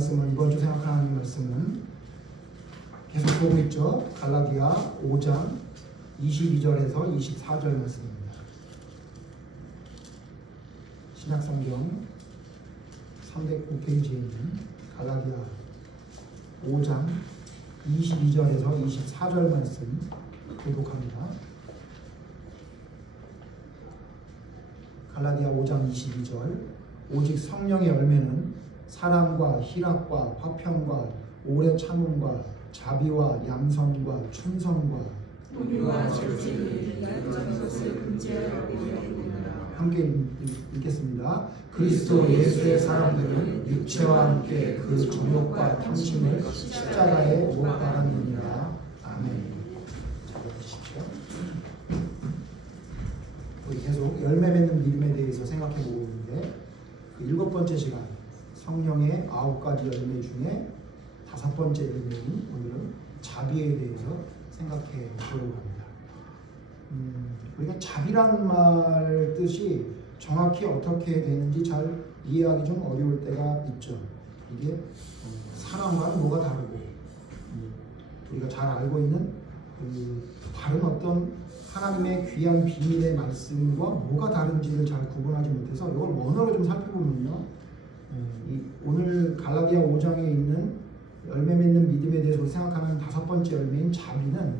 말씀은 이번 주 생각하는 말씀은 계속 보고 있죠. 갈라디아 5장 22절에서 24절 말씀입니다. 신약성경 309페이지에 있는 갈라디아 5장 22절에서 24절 말씀 교독합니다. 갈라디아 5장 22절 오직 성령의 열매는 사랑과 희락과 화평과 오래 참음과 자비와 양선과 충성과 온유와 절제를 인간적인 것을 금지하라고 하였구나. 함께 읽겠습니다. 그리스도 예수의 사람들은 육체와 함께 그 정욕과 탐심을 십자가에 못 박았느니라. 아멘. 잘 보십시오. 우리 계속 열매 맺는 믿음에 대해서 생각해 보고 있는데 그 7번째 시간 성령의 9가지 열매 중에 5번째 열매인 오늘은 자비에 대해서 생각해 보려고 합니다. 우리가 자비라는 말 뜻이 정확히 어떻게 되는지 잘 이해하기 좀 어려울 때가 있죠. 이게 사랑과는 뭐가 다르고 우리가 잘 알고 있는 다른 어떤 하나님의 귀한 비밀의 말씀과 뭐가 다른지를 잘 구분하지 못해서 이걸 원어로 좀 살펴보면요. 오늘 갈라디아 5장에 있는 열매 맺는 믿음에 대해서 생각하는 5번째 열매인 자비는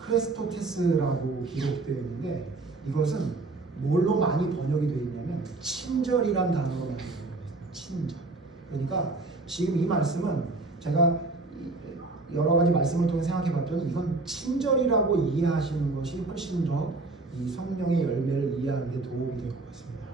크레스토테스라고 기록되어 있는데 이것은 뭘로 많이 번역이 되어 있냐면 친절이란 단어로 많이 번역이 되어 있습니다. 친절. 그러니까 지금 이 말씀은 제가 여러 가지 말씀을 통해 생각해 봤더니 이건 친절이라고 이해하시는 것이 훨씬 더 이 성령의 열매를 이해하는 데 도움이 될 것 같습니다.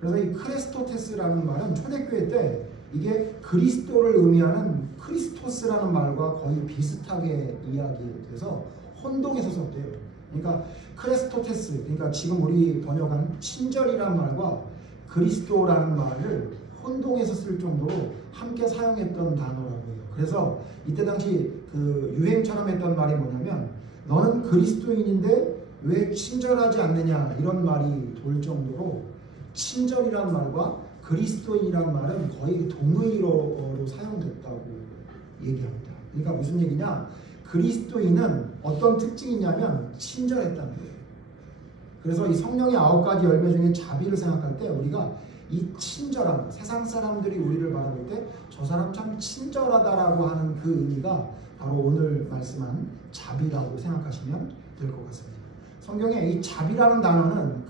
그래서 이 크레스토테스라는 말은 초대교회 때 이게 그리스도를 의미하는 크리스토스라는 말과 거의 비슷하게 이야기돼서 혼동해서 썼대요. 그러니까 크레스토테스, 그러니까 지금 우리 번역한 친절이라는 말과 그리스도라는 말을 혼동해서 쓸 정도로 함께 사용했던 단어라고 해요. 그래서 이때 당시 그 유행처럼 했던 말이 뭐냐면 너는 그리스도인인데 왜 친절하지 않느냐 이런 말이 돌 정도로 친절이라는 말과 그리스도인이라는 말은 거의 동의어로 사용됐다고 얘기합니다. 그러니까 무슨 얘기냐? 그리스도인은 어떤 특징이 있냐면 친절했다는 거예요. 그래서 이 성령의 9가지 열매 중에 자비를 생각할 때 우리가 이 친절함, 세상 사람들이 우리를 바라볼 때 저 사람 참 친절하다라고 하는 그 의미가 바로 오늘 말씀한 자비라고 생각하시면 될 것 같습니다. 성경에 이 자비라는 단어는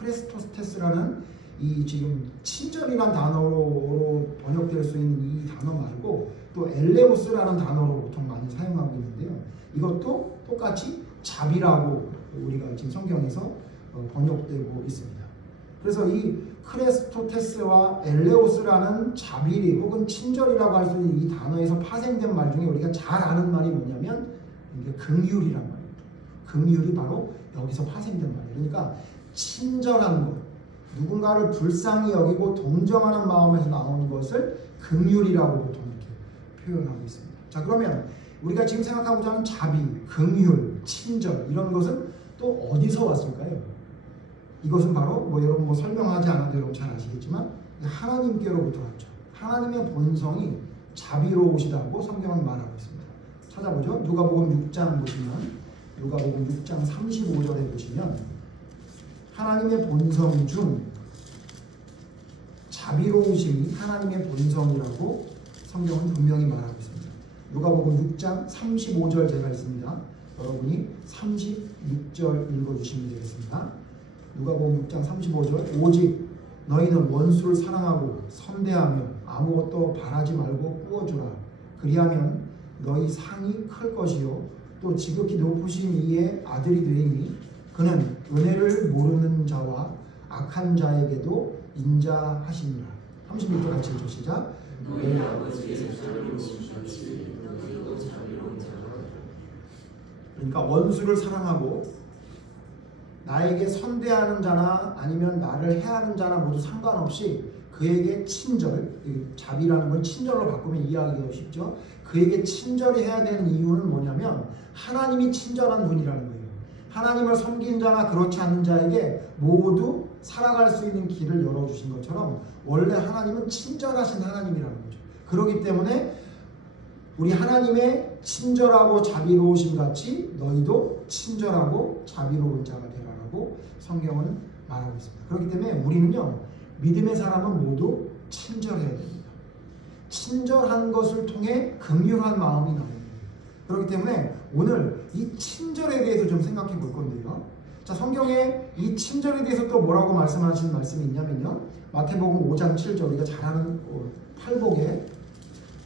크레스토테스라는 이 지금 친절이란 단어로 번역될 수 있는 이 단어 말고 또 엘레우스라는 단어로 보통 많이 사용하고 있는데요. 이것도 똑같이 자비라고 우리가 지금 성경에서 번역되고 있습니다. 그래서 이 크레스토테스와 엘레우스라는 자비 혹은 친절이라고 할 수 있는 이 단어에서 파생된 말 중에 우리가 잘 아는 말이 뭐냐면 이게 긍휼이란 말입니다. 긍휼이 바로 여기서 파생된 말이에요. 그러니까 친절한 것, 누군가를 불쌍히 여기고 동정하는 마음에서 나오는 것을 긍휼이라고 보통 이렇게 표현하고 있습니다. 자, 그러면 우리가 지금 생각하고자 하는 자비, 긍휼, 친절 이런 것은 또 어디서 왔을까요? 이것은 바로 여러분 설명하지 않아도 여러분 잘 아시겠지만 하나님께로부터 왔죠. 하나님의 본성이 자비로우시다고 성경은 말하고 있습니다. 찾아보죠. 누가복음 6장 보시면 누가복음 6장 35절에 보시면 하나님의 본성 중 자비로우심이 하나님의 본성이라고 성경은 분명히 말하고 있습니다. 누가복음 6장 35절 제가 있습니다. 여러분이 36절 읽어주시면 되겠습니다. 누가복음 6장 35절 오직 너희는 원수를 사랑하고 선대하며 아무것도 바라지 말고 꾸어주라. 그리하면 너희 상이 클 것이요 또 지극히 높으신 이의 아들이 되리니 그는 은혜를 모르는 자와 악한 자에게도 인자하시니라. 36절 같이 읽죠. 시작. 너희 아버지의 자비로우신 같이 너희도 자비로운 자라. 그러니까 원수를 사랑하고 나에게 선대하는 자나 아니면 나를 해하는 자나 모두 상관없이 그에게 친절, 자비라는 걸 친절로 바꾸면 이해하기가 쉽죠. 그에게 친절히 해야 되는 이유는 뭐냐면 하나님이 친절한 분이라는 거예요. 하나님을 섬긴 자나 그렇지 않은 자에게 모두 살아갈 수 있는 길을 열어주신 것처럼 원래 하나님은 친절하신 하나님이라는 거죠. 그렇기 때문에 우리 하나님의 친절하고 자비로우심 같이 너희도 친절하고 자비로운 자가 되라라고 성경은 말하고 있습니다. 그렇기 때문에 우리는요, 믿음의 사람은 모두 친절해야 됩니다. 친절한 것을 통해 긍휼한 마음이 나옵니다. 그렇기 때문에 오늘 이 친절에 대해서 좀 생각해 볼 건데요. 자, 성경에 이 친절에 대해서 또 뭐라고 말씀하신 말씀이 있냐면요, 마태복음 5장 7절, 우리가 잘 아는 팔복에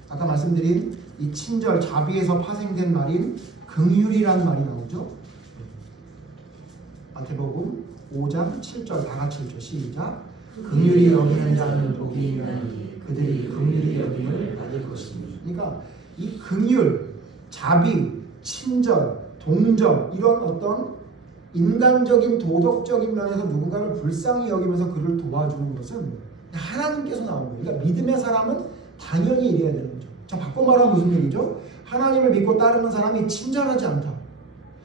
아까 말씀드린 이 친절, 자비에서 파생된 말인 긍휼이라는 말이 나오죠. 마태복음 5장 7절, 다 같이 읽죠. 시작. 긍휼히 여기는 자는 복이 있나니 그들이 긍휼히 여김을 받을 것입니다. 그러니까 이 긍휼, 자비, 친절, 동정, 이런 어떤 인간적인 도덕적인 면에서 누군가를 불쌍히 여기면서 그를 도와주는 것은 하나님께서 나온 거예요. 그러니까 믿음의 사람은 당연히 이래야 되는 거죠. 자, 바꿔 말하면 무슨 얘기죠? 하나님을 믿고 따르는 사람이 친절하지 않다.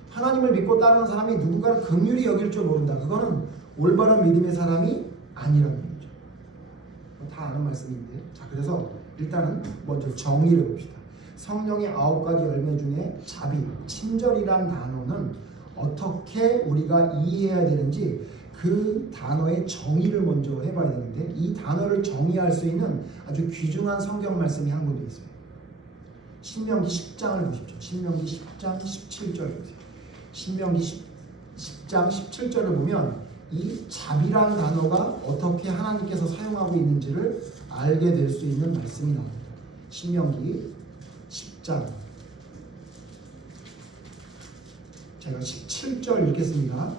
하나님을 믿고 따르는 사람이 누군가를 긍휼히 여길 줄 모른다. 그거는 올바른 믿음의 사람이 아니라는 얘기죠. 다 아는 말씀인데, 자, 그래서 일단은 먼저 정의를 봅시다. 성령의 9가지 열매 중에 자비, 친절이란 단어는 어떻게 우리가 이해해야 되는지 그 단어의 정의를 먼저 해봐야 되는데, 이 단어를 정의할 수 있는 아주 귀중한 성경 말씀이 한 군데 있어요. 신명기 10장을 보십시오. 신명기 10장 17절 보세요. 신명기 10장 17절을 보면 이 자비란 단어가 어떻게 하나님께서 사용하고 있는지를 알게 될 수 있는 말씀이 나옵니다. 신명기 10장, 제가 17절 읽겠습니다.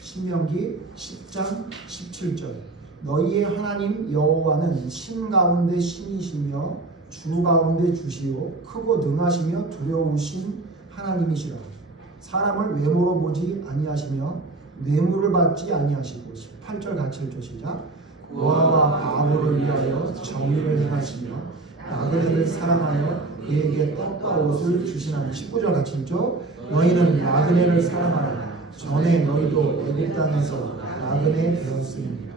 신명기 10장 17절. 너희의 하나님 여호와는 신 가운데 신이시며 주 가운데 주시오 크고 능하시며 두려우신 하나님이시라. 사람을 외모로 보지 아니하시며 뇌물을 받지 아니하시고. 18절 같이 읽죠. 시작. 고아와 바보를 위하여 정의를 행하시며 나그네를 사랑하여 그에게 떡과 옷을 주시나니. 19절 같이 읽죠. 너희는 나그네를 사랑하라. 전에 너희도 애굽 땅에서 나그네 되었습니다.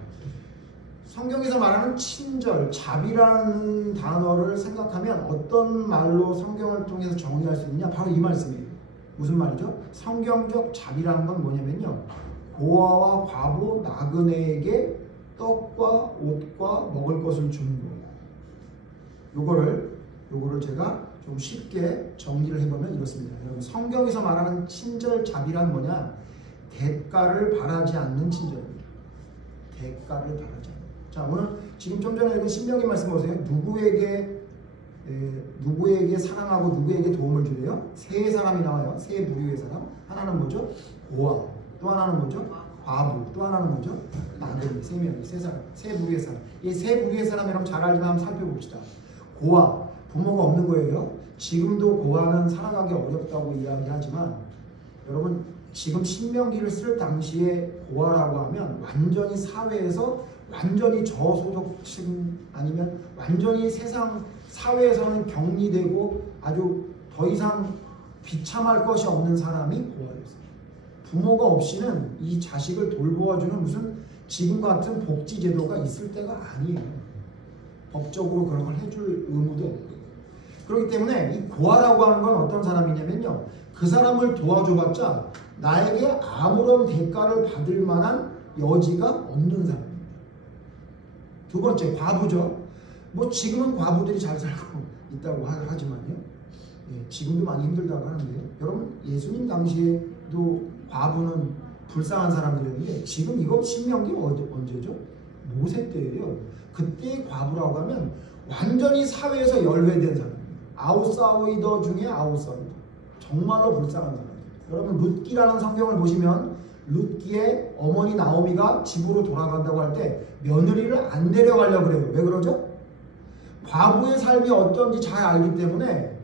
성경에서 말하는 친절, 자비라는 단어를 생각하면 어떤 말로 성경을 통해서 정의할 수 있느냐? 바로 이 말씀이에요. 무슨 말이죠? 성경적 자비라는 건 뭐냐면요, 고아와 과부, 나그네에게 떡과 옷과 먹을 것을 주는 거예요. 요거를 제가 좀 쉽게 정리를 해보면 이렇습니다. 여러분, 성경에서 말하는 친절, 자비란 뭐냐? 대가를 바라지 않는 친절입니다. 대가를 바라지 않는. 자, 오늘 지금 좀 전에 읽은 신명기 말씀 보세요. 누구에게 사랑하고 누구에게 도움을 주래요? 세 사람이 나와요. 세 부류의 사람. 하나는 뭐죠? 고아. 또 하나는 뭐죠? 과부. 또 하나는 뭐죠? 나그네. 세 명이, 세 사람. 세 부류의 사람. 이 세 부류의 사람 여러분 잘 알지만 한번 살펴봅시다. 고아, 부모가 없는 거예요. 지금도 고아는 살아가기 어렵다고 이야기하지만, 여러분 지금 신명기를 쓸 당시에 고아라고 하면 완전히 사회에서 완전히 저소득층, 아니면 완전히 세상 사회에서는 격리되고 아주 더 이상 비참할 것이 없는 사람이 고아였어요. 부모가 없이는 이 자식을 돌보아주는 무슨 지금 같은 복지 제도가 있을 때가 아니에요. 법적으로 그런 걸 해줄 의무도 없고. 그렇기 때문에 이 고아라고 하는 건 어떤 사람이냐면요, 그 사람을 도와줘봤자 나에게 아무런 대가를 받을 만한 여지가 없는 사람입니다. 두 번째, 과부죠. 뭐 지금은 과부들이 잘 살고 있다고 하지만요, 지금도 많이 힘들다고 하는데요. 여러분, 예수님 당시에도 과부는 불쌍한 사람들이었는데, 지금 이거 신명기 언제죠? 모세 때예요. 그때 과부라고 하면 완전히 사회에서 열외된 사람입니다. 아웃사이더 중에 아웃사이더. 정말로 불쌍한 사람. 여러분, 룻기라는 성경을 보시면 룻기의 어머니 나오미가 집으로 돌아간다고 할 때 며느리를 안 데려가려고 그래요. 왜 그러죠? 과부의 삶이 어떤지 잘 알기 때문에,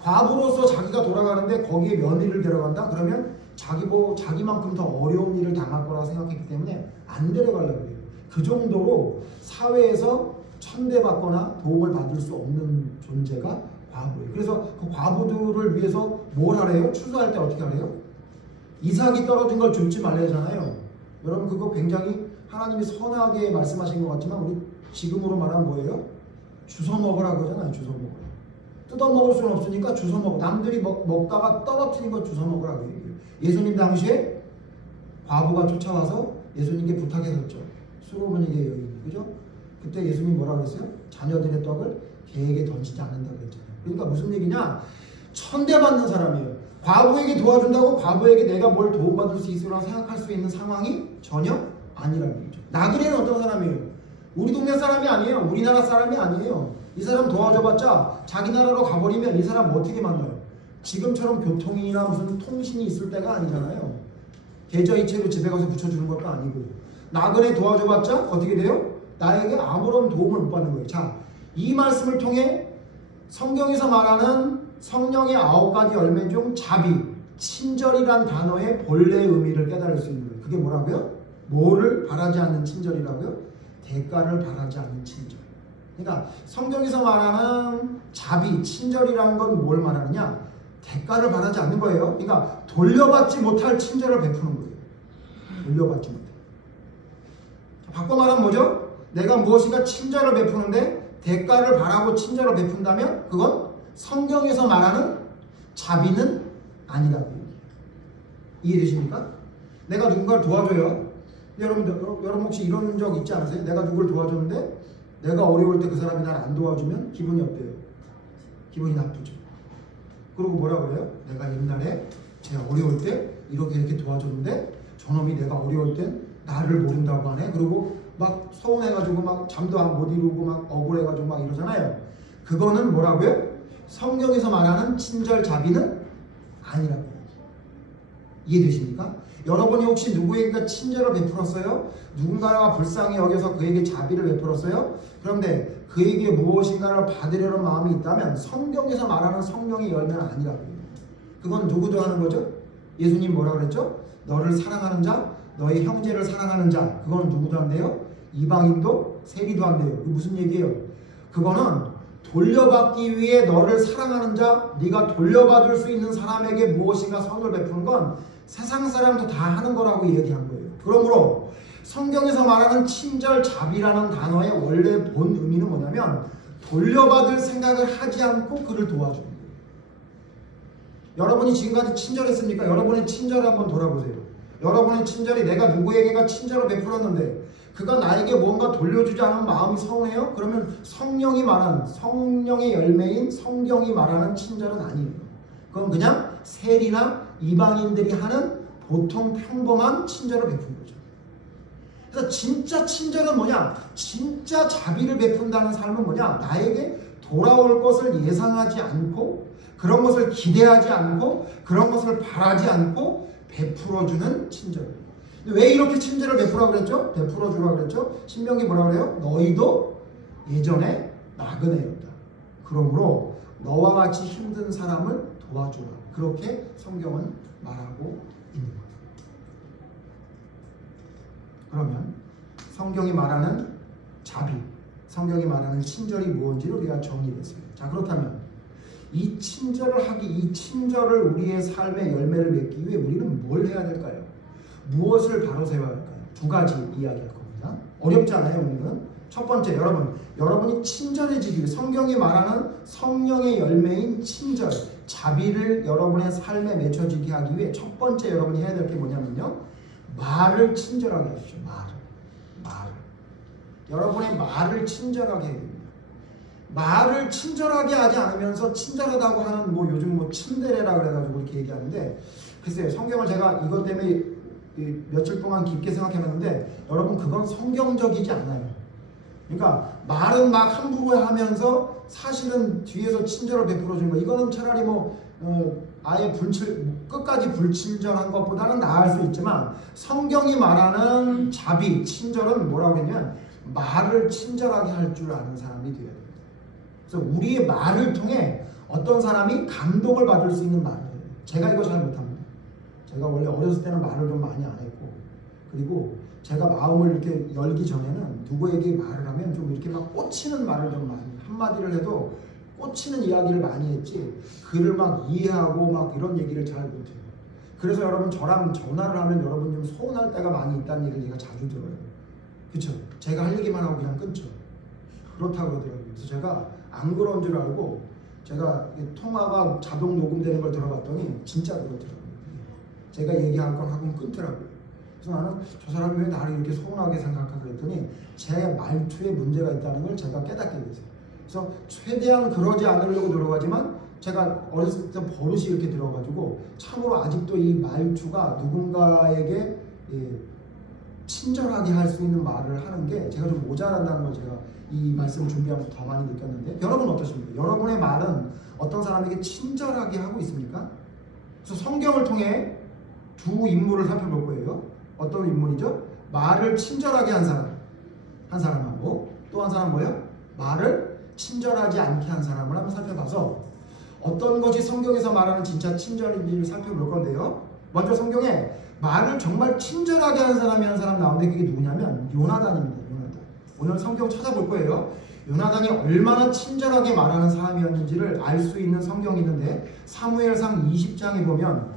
과부로서 자기가 돌아가는데 거기에 며느리를 데려간다? 그러면 자기만큼 더 어려운 일을 당할 거라고 생각했기 때문에 안 데려가려고 그래요. 그 정도로 사회에서 천대받거나 도움을 받을 수 없는 존재가 과부예요. 그래서 그 과부들을 위해서 뭘 하래요? 추수할 때 어떻게 하래요? 이삭이 떨어진 걸 줍지 말래잖아요. 여러분, 그거 굉장히 하나님이 선하게 말씀하신 것 같지만 우리 지금으로 말하면 뭐예요? 주워 먹으라고 하잖아요. 주워 먹으라. 뜯어 먹을 수는 없으니까 주워 먹어. 남들이 먹다가 떨어뜨린 거 주워 먹으라고 얘기해요. 예수님 당시에 과부가 쫓아와서 예수님께 부탁했었죠. 수로분에게 여인, 그죠? 그때 예수님 뭐라 그랬어요? 자녀들의 떡을 개에게 던지지 않는다고 그랬잖아요. 그러니까 무슨 얘기냐? 천대받는 사람이에요. 과부에게 도와준다고 과부에게 내가 뭘 도움받을 수 있으라고 생각할 수 있는 상황이 전혀 아니라는 얘기죠. 나그네는 어떤 사람이에요? 우리 동네 사람이 아니에요. 우리나라 사람이 아니에요. 이 사람 도와줘봤자 자기 나라로 가버리면 이 사람 어떻게 만나요? 지금처럼 교통이나 무슨 통신이 있을 때가 아니잖아요. 계좌이체로 집에 가서 붙여주는 것도 아니고. 나그네 도와줘봤자 어떻게 돼요? 나에게 아무런 도움을 못 받는 거예요. 자, 이 말씀을 통해 성경에서 말하는 성령의 9가지 열매 중 자비, 친절이란 단어의 본래 의미를 깨달을 수 있는 거예요. 그게 뭐라고요? 뭐를 바라지 않는 친절이라고요? 대가를 바라지 않는 친절. 그러니까 성경에서 말하는 자비, 친절이라는 건 뭘 말하느냐? 대가를 바라지 않는 거예요. 그러니까 돌려받지 못할 친절을 베푸는 거예요. 돌려받지 못해. 바꿔 말하면 뭐죠? 내가 무엇인가 친절을 베푸는데 대가를 바라고 친절을 베푼다면 그건 성경에서 말하는 자비는 아니라고 얘기해요. 이해되십니까? 내가 누군가를 도와줘요. 여러분 혹시 이런 적 있지 않으세요? 내가 누구를 도와줬는데 내가 어려울 때 그 사람이 날 안 도와주면 기분이 어때요? 기분이 나쁘죠. 그리고 뭐라고 해요? 내가 옛날에 제가 어려울 때 이렇게 도와줬는데 저놈이 내가 어려울 땐 나를 모른다고 하네. 그리고 막 서운해가지고 막 잠도 못 이루고 막 억울해가지고 막 이러잖아요. 그거는 뭐라고요? 성경에서 말하는 친절 자비는 아니라고 해요. 이해되십니까? 여러분이 혹시 누구에게 친절을 베풀었어요? 누군가가 불쌍히 여겨서 그에게 자비를 베풀었어요? 그런데 그에게 무엇인가를 받으려는 마음이 있다면 성경에서 말하는 성령의 열매는 아니라고 해요. 그건 누구도 하는 거죠? 예수님 뭐라 그랬죠? 너를 사랑하는 자, 너의 형제를 사랑하는 자, 그거는 누구도 한대요? 이방인도 세리도 한대요. 그게 무슨 얘기예요? 그거는 돌려받기 위해 너를 사랑하는 자, 네가 돌려받을 수 있는 사람에게 무엇인가 선을 베푸는 건 세상 사람도 다 하는 거라고 얘기한 거예요. 그러므로 성경에서 말하는 친절 자비라는 단어의 원래 본 의미는 뭐냐면 돌려받을 생각을 하지 않고 그를 도와주는 거예요. 여러분이 지금까지 친절했습니까? 여러분의 친절을 한번 돌아보세요. 여러분의 친절이 내가 누구에게가 친절을 베풀었는데 그가 나에게 뭔가 돌려주지 않은 마음이 서운해요? 그러면 성령이 말하는 성령의 열매인 성경이 말하는 친절은 아니에요. 그건 그냥 세리나 이방인들이 하는 보통 평범한 친절을 베푼 거죠. 그래서 진짜 친절은 뭐냐? 진짜 자비를 베푼다는 삶은 뭐냐? 나에게 돌아올 것을 예상하지 않고 그런 것을 기대하지 않고 그런 것을 바라지 않고 베풀어주는 친절이에요. 왜 이렇게 친절을 베풀라고 그랬죠? 베풀어주라고 그랬죠? 신명기 뭐라고 그래요? 너희도 예전에 나그네였다. 그러므로 너와 같이 힘든 사람을 도와주라. 그렇게 성경은 말하고 있는 거예요. 그러면 성경이 말하는 자비, 성경이 말하는 친절이 무엇인지를 우리가 정리했어요. 자, 그렇다면 이 친절을 우리의 삶의 열매를 맺기 위해 우리는 뭘 해야 될까요? 무엇을 바로 세워야 할까요? 두 가지 이야기할 겁니다. 어렵지 않아요, 오늘은. 첫 번째, 여러분이 친절해지기 위해 성경이 말하는 성령의 열매인 친절, 자비를 여러분의 삶에 맺혀지게 하기 위해 첫 번째 여러분이 해야 될 게 뭐냐면요, 말을 친절하게 하십시오. 말을. 여러분의 말을 친절하게 해야 됩니다. 말을 친절하게 하지 않으면서 친절하다고 하는 요즘 츤데레라 그래가지고 이렇게 얘기하는데, 글쎄요, 성경을 제가 이것 때문에 며칠 동안 깊게 생각해봤는데 여러분, 그건 성경적이지 않아요. 그러니까 말은 막 함부로 하면서 사실은 뒤에서 친절을 베풀어준 거, 이거는 차라리 아예 끝까지 불친절한 것보다는 나을 수 있지만, 성경이 말하는 자비, 친절은 뭐라고 했냐면 말을 친절하게 할 줄 아는 사람이 되어야 돼요. 그래서 우리의 말을 통해 어떤 사람이 감동을 받을 수 있는 말을 해요. 제가 이거 잘 못합니다. 제가 원래 어렸을 때는 말을 좀 많이 안 했고, 그리고 제가 마음을 이렇게 열기 전에는 누구에게 말을 하면 좀 이렇게 막 꽂히는 말을 좀 많이, 한마디를 해도 꽂히는 이야기를 많이 했지, 글을 막 이해하고 막 이런 얘기를 잘 못해요. 그래서 여러분, 저랑 전화를 하면 여러분 좀 서운할 때가 많이 있다는 얘기를 제가 자주 들어요. 그쵸? 제가 할 얘기만 하고 그냥 끊죠. 그렇다고 그러더라고요. 그래서 제가 안 그런 줄 알고 제가 통화가 자동 녹음되는 걸 들어봤더니 진짜 그렇더라고요. 제가 얘기한 걸 하고는 끊더라고요. 그래서 나는 저 사람이 왜 나를 이렇게 서운하게 생각하고 그랬더니 제 말투에 문제가 있다는 걸 제가 깨닫게 됐어요. 그래서 최대한 그러지 않으려고 노력하지만 제가 어렸을 때 버릇이 이렇게 들어가지고 참으로 아직도 이 말투가 누군가에게 친절하게 할 수 있는 말을 하는 게 제가 좀 모자란다는 걸 제가 이 말씀을 준비하면서 더 많이 느꼈는데 여러분 어떠십니까? 여러분의 말은 어떤 사람에게 친절하게 하고 있습니까? 그래서 성경을 통해 두 인물을 살펴볼 거예요. 어떤 인물이죠? 말을 친절하게 한 사람하고 또 한 사람 뭐예요? 말을 친절하지 않게 한 사람을 한번 살펴봐서 어떤 것이 성경에서 말하는 진짜 친절인지를 살펴볼 건데요. 먼저 성경에 말을 정말 친절하게 하는 사람이 한 사람 나오는데 그게 누구냐면 요나단입니다. 요나단. 오늘 성경 찾아볼 거예요. 요나단이 얼마나 친절하게 말하는 사람이었는지를 알 수 있는 성경이 있는데 사무엘상 20장에 보면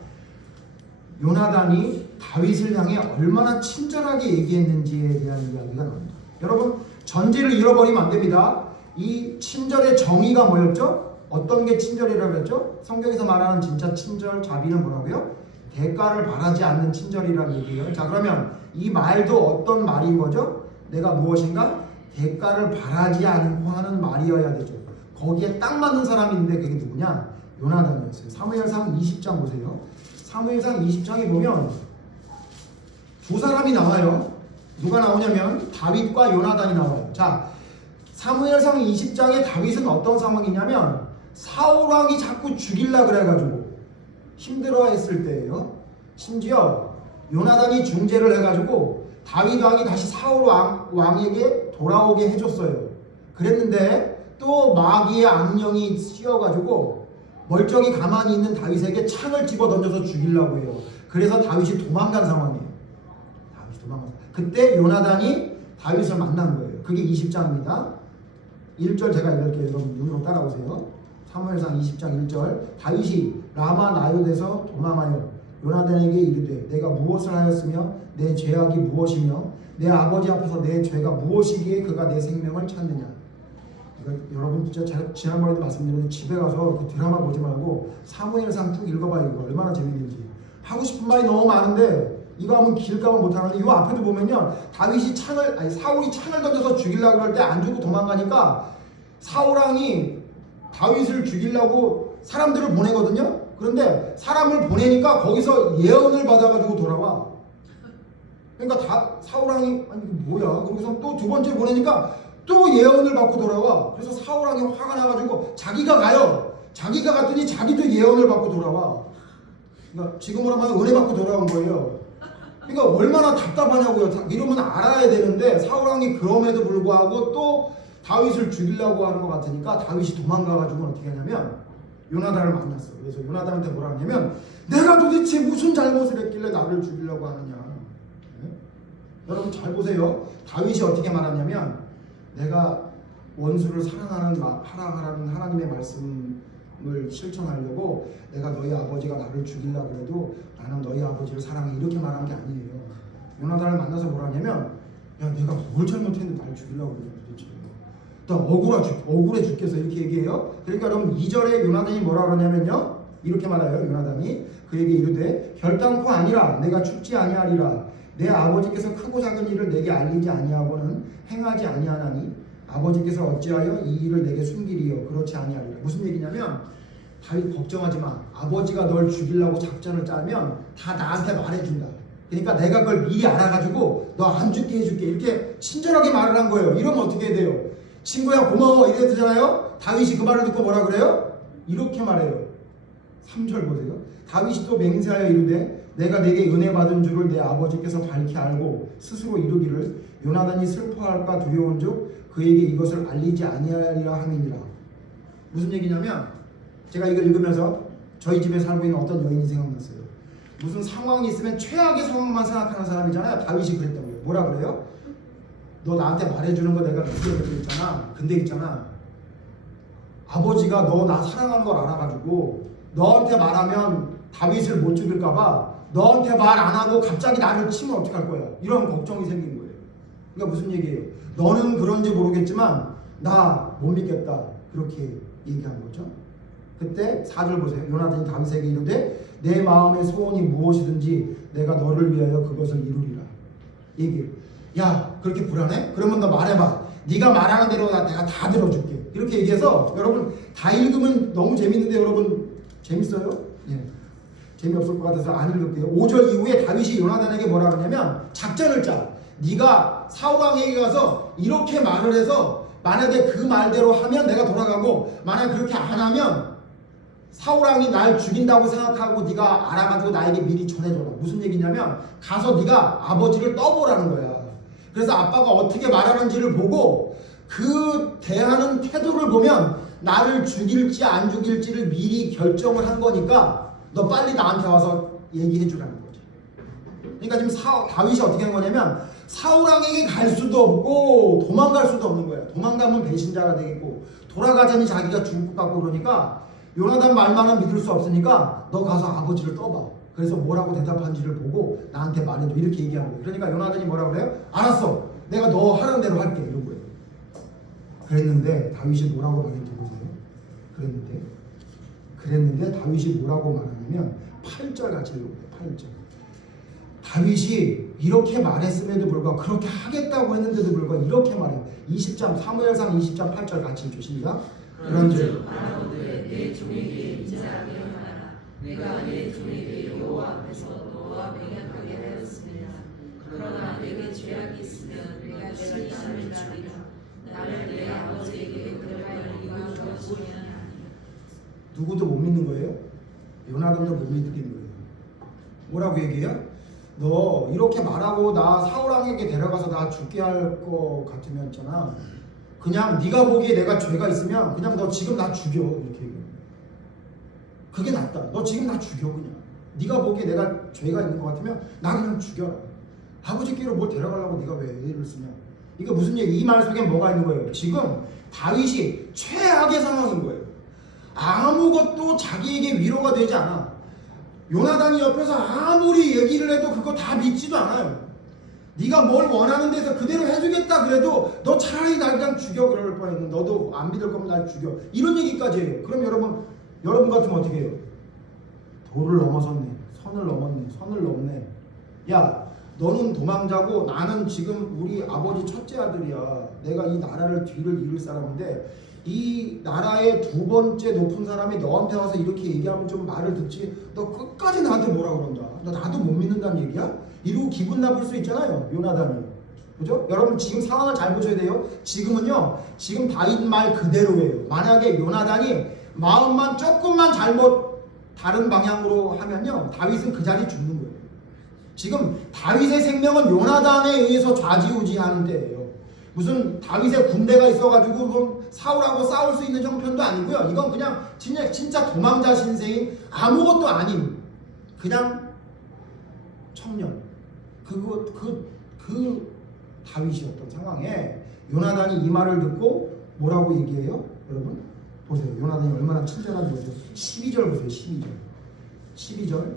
요나단이 다윗을 향해 얼마나 친절하게 얘기했는지에 대한 이야기가 나옵니다. 여러분 전제를 잃어버리면 안 됩니다. 이 친절의 정의가 뭐였죠? 어떤 게 친절이라고 했죠? 성경에서 말하는 진짜 친절, 자비는 뭐라고요? 대가를 바라지 않는 친절이라는 얘기예요. 자 그러면 이 말도 어떤 말인 거죠? 내가 무엇인가? 대가를 바라지 않고 하는 말이어야 되죠. 거기에 딱 맞는 사람이 있는데 그게 누구냐? 요나단이었어요. 사무엘상 20장 보세요. 사무엘상 20장에 보면 두 사람이 나와요. 누가 나오냐면 다윗과 요나단이 나와요. 자, 사무엘상 20장에 다윗은 어떤 상황이냐면 사울왕이 자꾸 죽이려 그래가지고 힘들어했을 때예요. 심지어 요나단이 중재를 해가지고 다윗 왕이 다시 사울 왕에게 돌아오게 해줬어요. 그랬는데 또 마귀의 악령이 씌어가지고 멀쩡히 가만히 있는 다윗에게 창을 집어 던져서 죽이려고 해요. 그래서 다윗이 도망간 상황이에요. 다윗이 도망간. 그때 요나단이 다윗을 만난 거예요. 그게 20장입니다. 1절 제가 읽을게요. 여러분 눈으로 따라오세요. 사무엘상 20장 1절 다윗이 라마 나요대에서 도망하여 요나단에게 이르되 내가 무엇을 하였으며 내 죄악이 무엇이며 내 아버지 앞에서 내 죄가 무엇이기에 그가 내 생명을 찾느냐. 그러니까 여러분 진짜 제가 지난번에도 말씀드렸는데 집에 가서 그 드라마 보지 말고 사무엘상 쭉 읽어봐요. 이거 얼마나 재밌는지. 하고 싶은 말이 너무 많은데 이거 하면 길가면 못하는데 이 앞에도 보면요 다윗이 사울이 창을 던져서 죽이려고 할 때 안 죽고 도망가니까 사울왕이 다윗을 죽이려고 사람들을 보내거든요. 그런데 사람을 보내니까 거기서 예언을 받아가지고 돌아와. 그러니까 사울왕이 아니 뭐야? 거기서 또 두 번째 보내니까 또 예언을 받고 돌아와. 그래서 사울왕이 화가 나가지고 자기가 가요. 자기가 갔더니 자기도 예언을 받고 돌아와. 그러니까 지금으로 하면 은혜 받고 돌아온 거예요. 그러니까 얼마나 답답하냐고요. 이러면 알아야 되는데 사울왕이 그럼에도 불구하고 또 다윗을 죽이려고 하는 것 같으니까 다윗이 도망가가지고 어떻게 하냐면 요나단을 만났어. 그래서 요나단한테 뭐라 하냐면 내가 도대체 무슨 잘못을 했길래 나를 죽이려고 하느냐. 네? 여러분 잘 보세요. 다윗이 어떻게 말하냐면 내가 원수를 사랑하라는 하나님의 말씀을 실천하려고 내가 너희 아버지가 나를 죽이려고 해도 나는 너희 아버지를 사랑해 이렇게 말한 게 아니에요. 요나단을 만나서 뭐라 하냐면 야 내가 뭘 잘못했는데 나를 죽이려고 그래 도대체. 나 억울해 죽겠어 이렇게 얘기해요. 그러니까 여러분 2절에 요나단이 뭐라 그러냐면요 이렇게 말해요. 요나단이 그에게 이르되 결단코 아니라 내가 죽지 아니하리라. 내 아버지께서 크고 작은 일을 내게 알리지 아니하고는 행하지 아니하나니 아버지께서 어찌하여 이 일을 내게 숨기리요. 그렇지 아니하리라. 무슨 얘기냐면 다윗 걱정하지 마. 아버지가 널 죽이려고 작전을 짜면 다 나한테 말해준다. 그러니까 내가 그걸 미리 알아가지고 너 안 죽게 해줄게 이렇게 친절하게 말을 한 거예요. 이러면 어떻게 해야 돼요? 친구야 고마워 이래야 되잖아요. 다윗이 그 말을 듣고 뭐라 그래요? 이렇게 말해요. 3절 보세요. 다윗이 또 맹세하여 이르되 내가 내게 은혜 받은 줄을 내 아버지께서 밝히 알고 스스로 이르기를 요나단이 슬퍼할까 두려운즉 그에게 이것을 알리지 아니하리라 함이니라. 무슨 얘기냐면 제가 이걸 읽으면서 저희 집에 살고 있는 어떤 여인이 생각났어요. 무슨 상황이 있으면 최악의 상황만 생각하는 사람이잖아요. 다윗이 그랬다고요. 뭐라 그래요? 너 나한테 말해주는 거 내가 느끼고 있잖아. 근데 있잖아 아버지가 너 나 사랑하는 걸 알아가지고 너한테 말하면 다윗을 못 죽일까봐 너한테 말 안 하고 갑자기 나를 치면 어떡할 거야. 이런 걱정이 생긴 거예요. 그러니까 무슨 얘기예요? 너는 그런지 모르겠지만 나 못 믿겠다. 그렇게 얘기한 거죠. 그때 4절 보세요. 요나단이 다윗에게 이르되 내 마음의 소원이 무엇이든지 내가 너를 위하여 그것을 이루리라. 얘기해. 야, 그렇게 불안해? 그러면 너 말해봐. 네가 말하는 대로 내가 다 들어줄게. 이렇게 얘기해서 여러분 다 읽으면 너무 재밌는데 여러분 재밌어요? 예. 재미없을 것 같아서 안 읽을게요. 5절 이후에 다윗이 요나단에게 뭐라 그러냐면 작전을 짜. 네가 사울왕에게 가서 이렇게 말을 해서 만약에 그 말대로 하면 내가 돌아가고 만약 그렇게 안 하면 사울왕이 날 죽인다고 생각하고 네가 알아가지고 나에게 미리 전해줘라. 무슨 얘기냐면 가서 네가 아버지를 떠보라는 거야. 그래서 아빠가 어떻게 말하는지를 보고 그 대하는 태도를 보면 나를 죽일지 안 죽일지를 미리 결정을 한 거니까 너 빨리 나한테 와서 얘기해 주라는 거지. 그러니까 지금 다윗이 어떻게 한 거냐면 사울왕에게 갈 수도 없고 도망갈 수도 없는 거야. 도망가면 배신자가 되겠고 돌아가자니 자기가 죽을 것 같고 그러니까 요나단 말만은 믿을 수 없으니까 너 가서 아버지를 떠봐. 그래서 뭐라고 대답한지를 보고 나한테 말해줘. 이렇게 얘기하는 거예요. 그러니까 요나단이 뭐라고 그래요? 알았어. 내가 너 하는 대로 할게. 이런 거예요. 그랬는데 다윗이 뭐라고 말했는지 보세요. 그랬는데 다윗이 뭐라고 말하냐면 8절 같이 읽어보세요. 8절. 다윗이 이렇게 말했음에도 불구하고 그렇게 하겠다고 했는데도 불구하고 이렇게 말해요. 20장 사무엘상 20장 8절 같이 읽죠. 시작. 그런즉 말하오되 내 종에게 인자하게 하라. 내가 내 종에게 여호와 앞에서 너와 맹약하게 하였습니다. 그러나 내게 죄악이 있으면 내가 친히 나를 죽이라. 나를 내 아버지에게 데려갈 이유가 무엇이냐. 누구도 못 믿는 거예요? 요나단도 못 믿는 거예요. 뭐라고 얘기해요? 너 이렇게 말하고 나 사울왕에게 데려가서 나 죽게 할 거 같으면 있잖아. 그냥 네가 보기에 내가 죄가 있으면 그냥 너 지금 나 죽여. 이렇게 얘기해. 그게 낫다. 너 지금 나 죽여 그냥. 네가 보기에 내가 죄가 있는 것 같으면 나 그냥 죽여라. 아버지께로 뭘 데려가려고 네가 왜 애를 쓰냐. 이게 무슨 얘기? 이 말 속에 뭐가 있는 거예요? 지금 다윗이 최악의 상황인 거예요. 아무것도 자기에게 위로가 되지 않아. 요나단이 옆에서 아무리 얘기를 해도 그거 다 믿지도 않아요. 네가 뭘 원하는 데서 그대로 해주겠다 그래도 너 차라리 날 그냥 죽여 그럴 뻔했는데 너도 안 믿을 거면 날 죽여. 이런 얘기까지 해요. 그럼 여러분 같으면 어떻게 해요? 도를 넘어섰네. 선을 넘네. 야, 너는 도망자고 나는 지금 우리 아버지 첫째 아들이야. 내가 이 나라를 뒤를 이을 사람인데 이 나라의 두 번째 높은 사람이 너한테 와서 이렇게 얘기하면 좀 말을 듣지. 너 끝까지 나한테 뭐라 그런다. 너 나도 못 믿는다는 얘기야? 이러고 기분 나쁠 수 있잖아요. 요나단이. 그죠? 여러분 지금 상황을 잘 보셔야 돼요. 지금 다윗 말 그대로예요. 만약에 요나단이 마음만 조금만 잘못 다른 방향으로 하면요. 다윗은 그 자리에 죽는 거예요. 지금 다윗의 생명은 요나단에 의해서 좌지우지하는 때예요. 무슨 다윗의 군대가 있어가지고 사울하고 싸울 수 있는 형편도 아니고요. 이건 그냥 진짜 도망자 신세인 아무것도 아닌 그냥 청년. 그 다윗이었던 상황에 요나단이 이 말을 듣고 뭐라고 얘기해요? 여러분 보세요. 요나단이 얼마나 친절한지 보세요. 12절 보세요. 12절.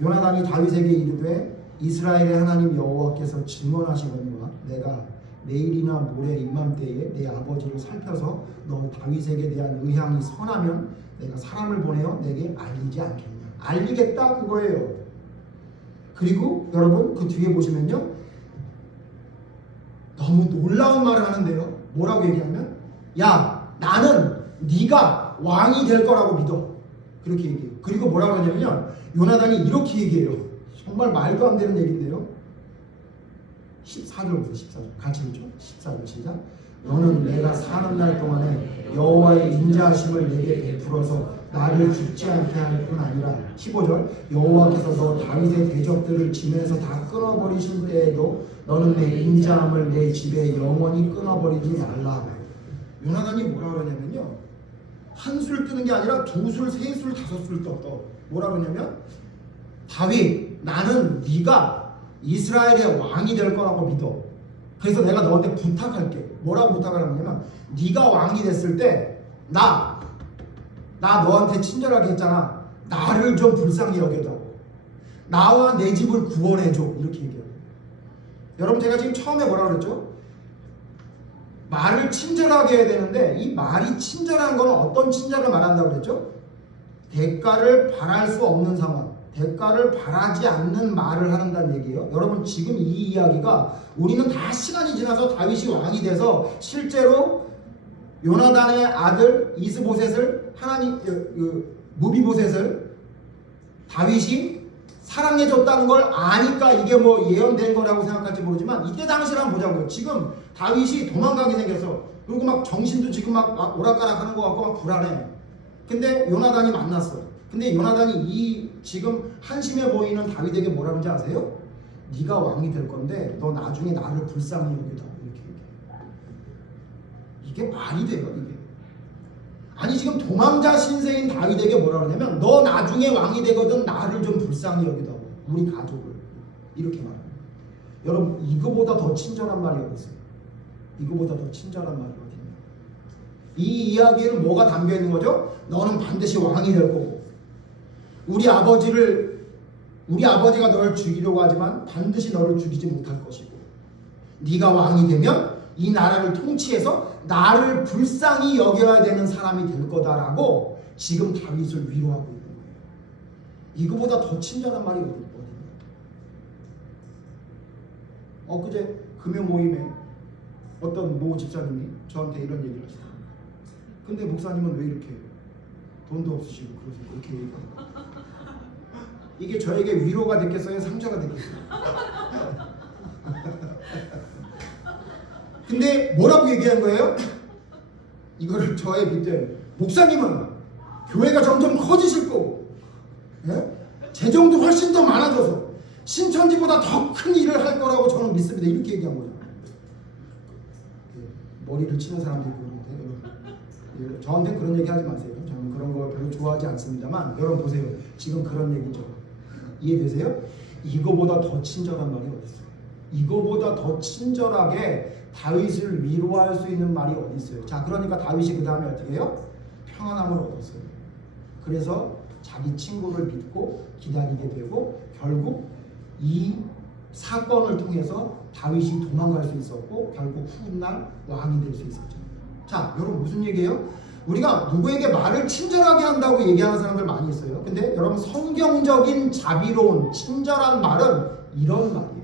요나단이 다윗에게 이르되 이스라엘의 하나님 여호와께서 증언하시거니와 내가 내일이나 모레 이맘때에 내 아버지를 살펴서 너 다윗에게 대한 의향이 선하면 내가 사람을 보내어 내게 알리지 않겠냐. 알리겠다 그거예요. 그리고 여러분 그 뒤에 보시면요. 너무 놀라운 말을 하는데요. 뭐라고 얘기하면 야 나는 네가 왕이 될 거라고 믿어. 그렇게 얘기해요. 그리고 뭐라고 하냐면요. 요나단이 이렇게 얘기해요. 정말 말도 안 되는 얘기인데요. 14절 보세요. 14절 같이 읽죠. 14절 시작. 너는 내가 사는 날 동안에 여호와의 인자하심을 내게 베풀어서 나를 죽지 않게 할 뿐 아니라 15절 여호와께서 너 다윗의 대적들을 짐에서 다 끊어버리신 때에도 너는 내 인자함을 내 집에 영원히 끊어버리지 말라. 요나단이 뭐라 그러냐면요. 한 술 뜨는 게 아니라 두 술, 세 술, 다섯 술 떴어. 뭐라 그러냐면 다윗 나는 네가 이스라엘의 왕이 될 거라고 믿어. 그래서 내가 너한테 부탁할게. 뭐라고 부탁을 하냐면 네가 왕이 됐을 때 나 너한테 친절하게 했잖아. 나를 좀 불쌍히 여겨다오. 나와 내 집을 구원해줘. 이렇게 얘기해요. 여러분 제가 지금 처음에 뭐라 그랬죠? 말을 친절하게 해야 되는데 이 말이 친절한 건 어떤 친절을 말한다고 그랬죠? 대가를 바랄 수 없는 상황, 대가를 바라지 않는 말을 한다는 얘기예요. 여러분 지금 이 이야기가 우리는 다 시간이 지나서 다윗이 왕이 돼서 실제로 요나단의 아들 이스보셋을 무비보셋을 다윗이 사랑해줬다는 걸 아니까 이게 뭐 예언된 거라고 생각할지 모르지만 이때 당시를 한번 보자고요. 지금 다윗이 도망가게 생겼어. 그리고 막 정신도 지금 막 오락가락하는 것 같고 막 불안해. 근데 요나단이 만났어. 근데 요나단이 이 지금 한심해 보이는 다윗에게 뭐라는지 아세요? 네가 왕이 될 건데 너 나중에 나를 불쌍히 여기다 이렇게 얘기해. 이게 말이 돼요 이게? 아니 지금 도망자 신세인 다윗에게 뭐라 그러냐면 너 나중에 왕이 되거든 나를 좀 불쌍히 여기다고 우리 가족을 이렇게 말합니다. 여러분 이거보다 더 친절한 말이 어디 있어요? 이거보다 더 친절한 말이 어디 있나요? 이 이야기에는 뭐가 담겨 있는 거죠? 너는 반드시 왕이 될 거고 우리 아버지가 너를 죽이려고 하지만 반드시 너를 죽이지 못할 것이고 네가 왕이 되면 이 나라를 통치해서 나를 불쌍히 여겨야 되는 사람이 될 거다라고 지금 다윗을 위로하고 있는 거예요. 이거보다 더 친절한 말이 어디 있나요? 엊그제 금요 모임에 어떤 모 집사님이 저한테 이런 얘기를 했어요. 근데 목사님은 왜 이렇게 돈도 없으시고 그러세요? 그렇게 얘기해요. 이게 저에게 위로가 됐겠어요? 상처가 됐겠어요? 근데 뭐라고 얘기한 거예요? 이거를 저의 밑에 목사님은 교회가 점점 커지실 거고 재정도 훨씬 더 많아져서 신천지보다 더 큰 일을 할 거라고 저는 믿습니다. 이렇게 얘기한 거죠. 머리를 치는 사람들이 그러는데 저한테 그런 얘기 하지 마세요. 저는 그런 거 별로 좋아하지 않습니다만 여러분 보세요. 지금 그런 얘기죠. 이해되세요? 이거보다 더 친절한 말이 어디 있어요? 이거보다 더 친절하게 다윗을 위로할 수 있는 말이 어디 있어요? 자, 그러니까 다윗이 그 다음에 어떻게 해요? 평안함을 얻었어요. 그래서 자기 친구를 믿고 기다리게 되고 결국 이 사건을 통해서 다윗이 도망갈 수 있었고 결국 훗날 왕이 될 수 있었죠. 자, 여러분 무슨 얘기예요? 우리가 누구에게 말을 친절하게 한다고 얘기하는 사람들 많이 있어요. 근데 여러분 성경적인 자비로운 친절한 말은 이런 말이에요.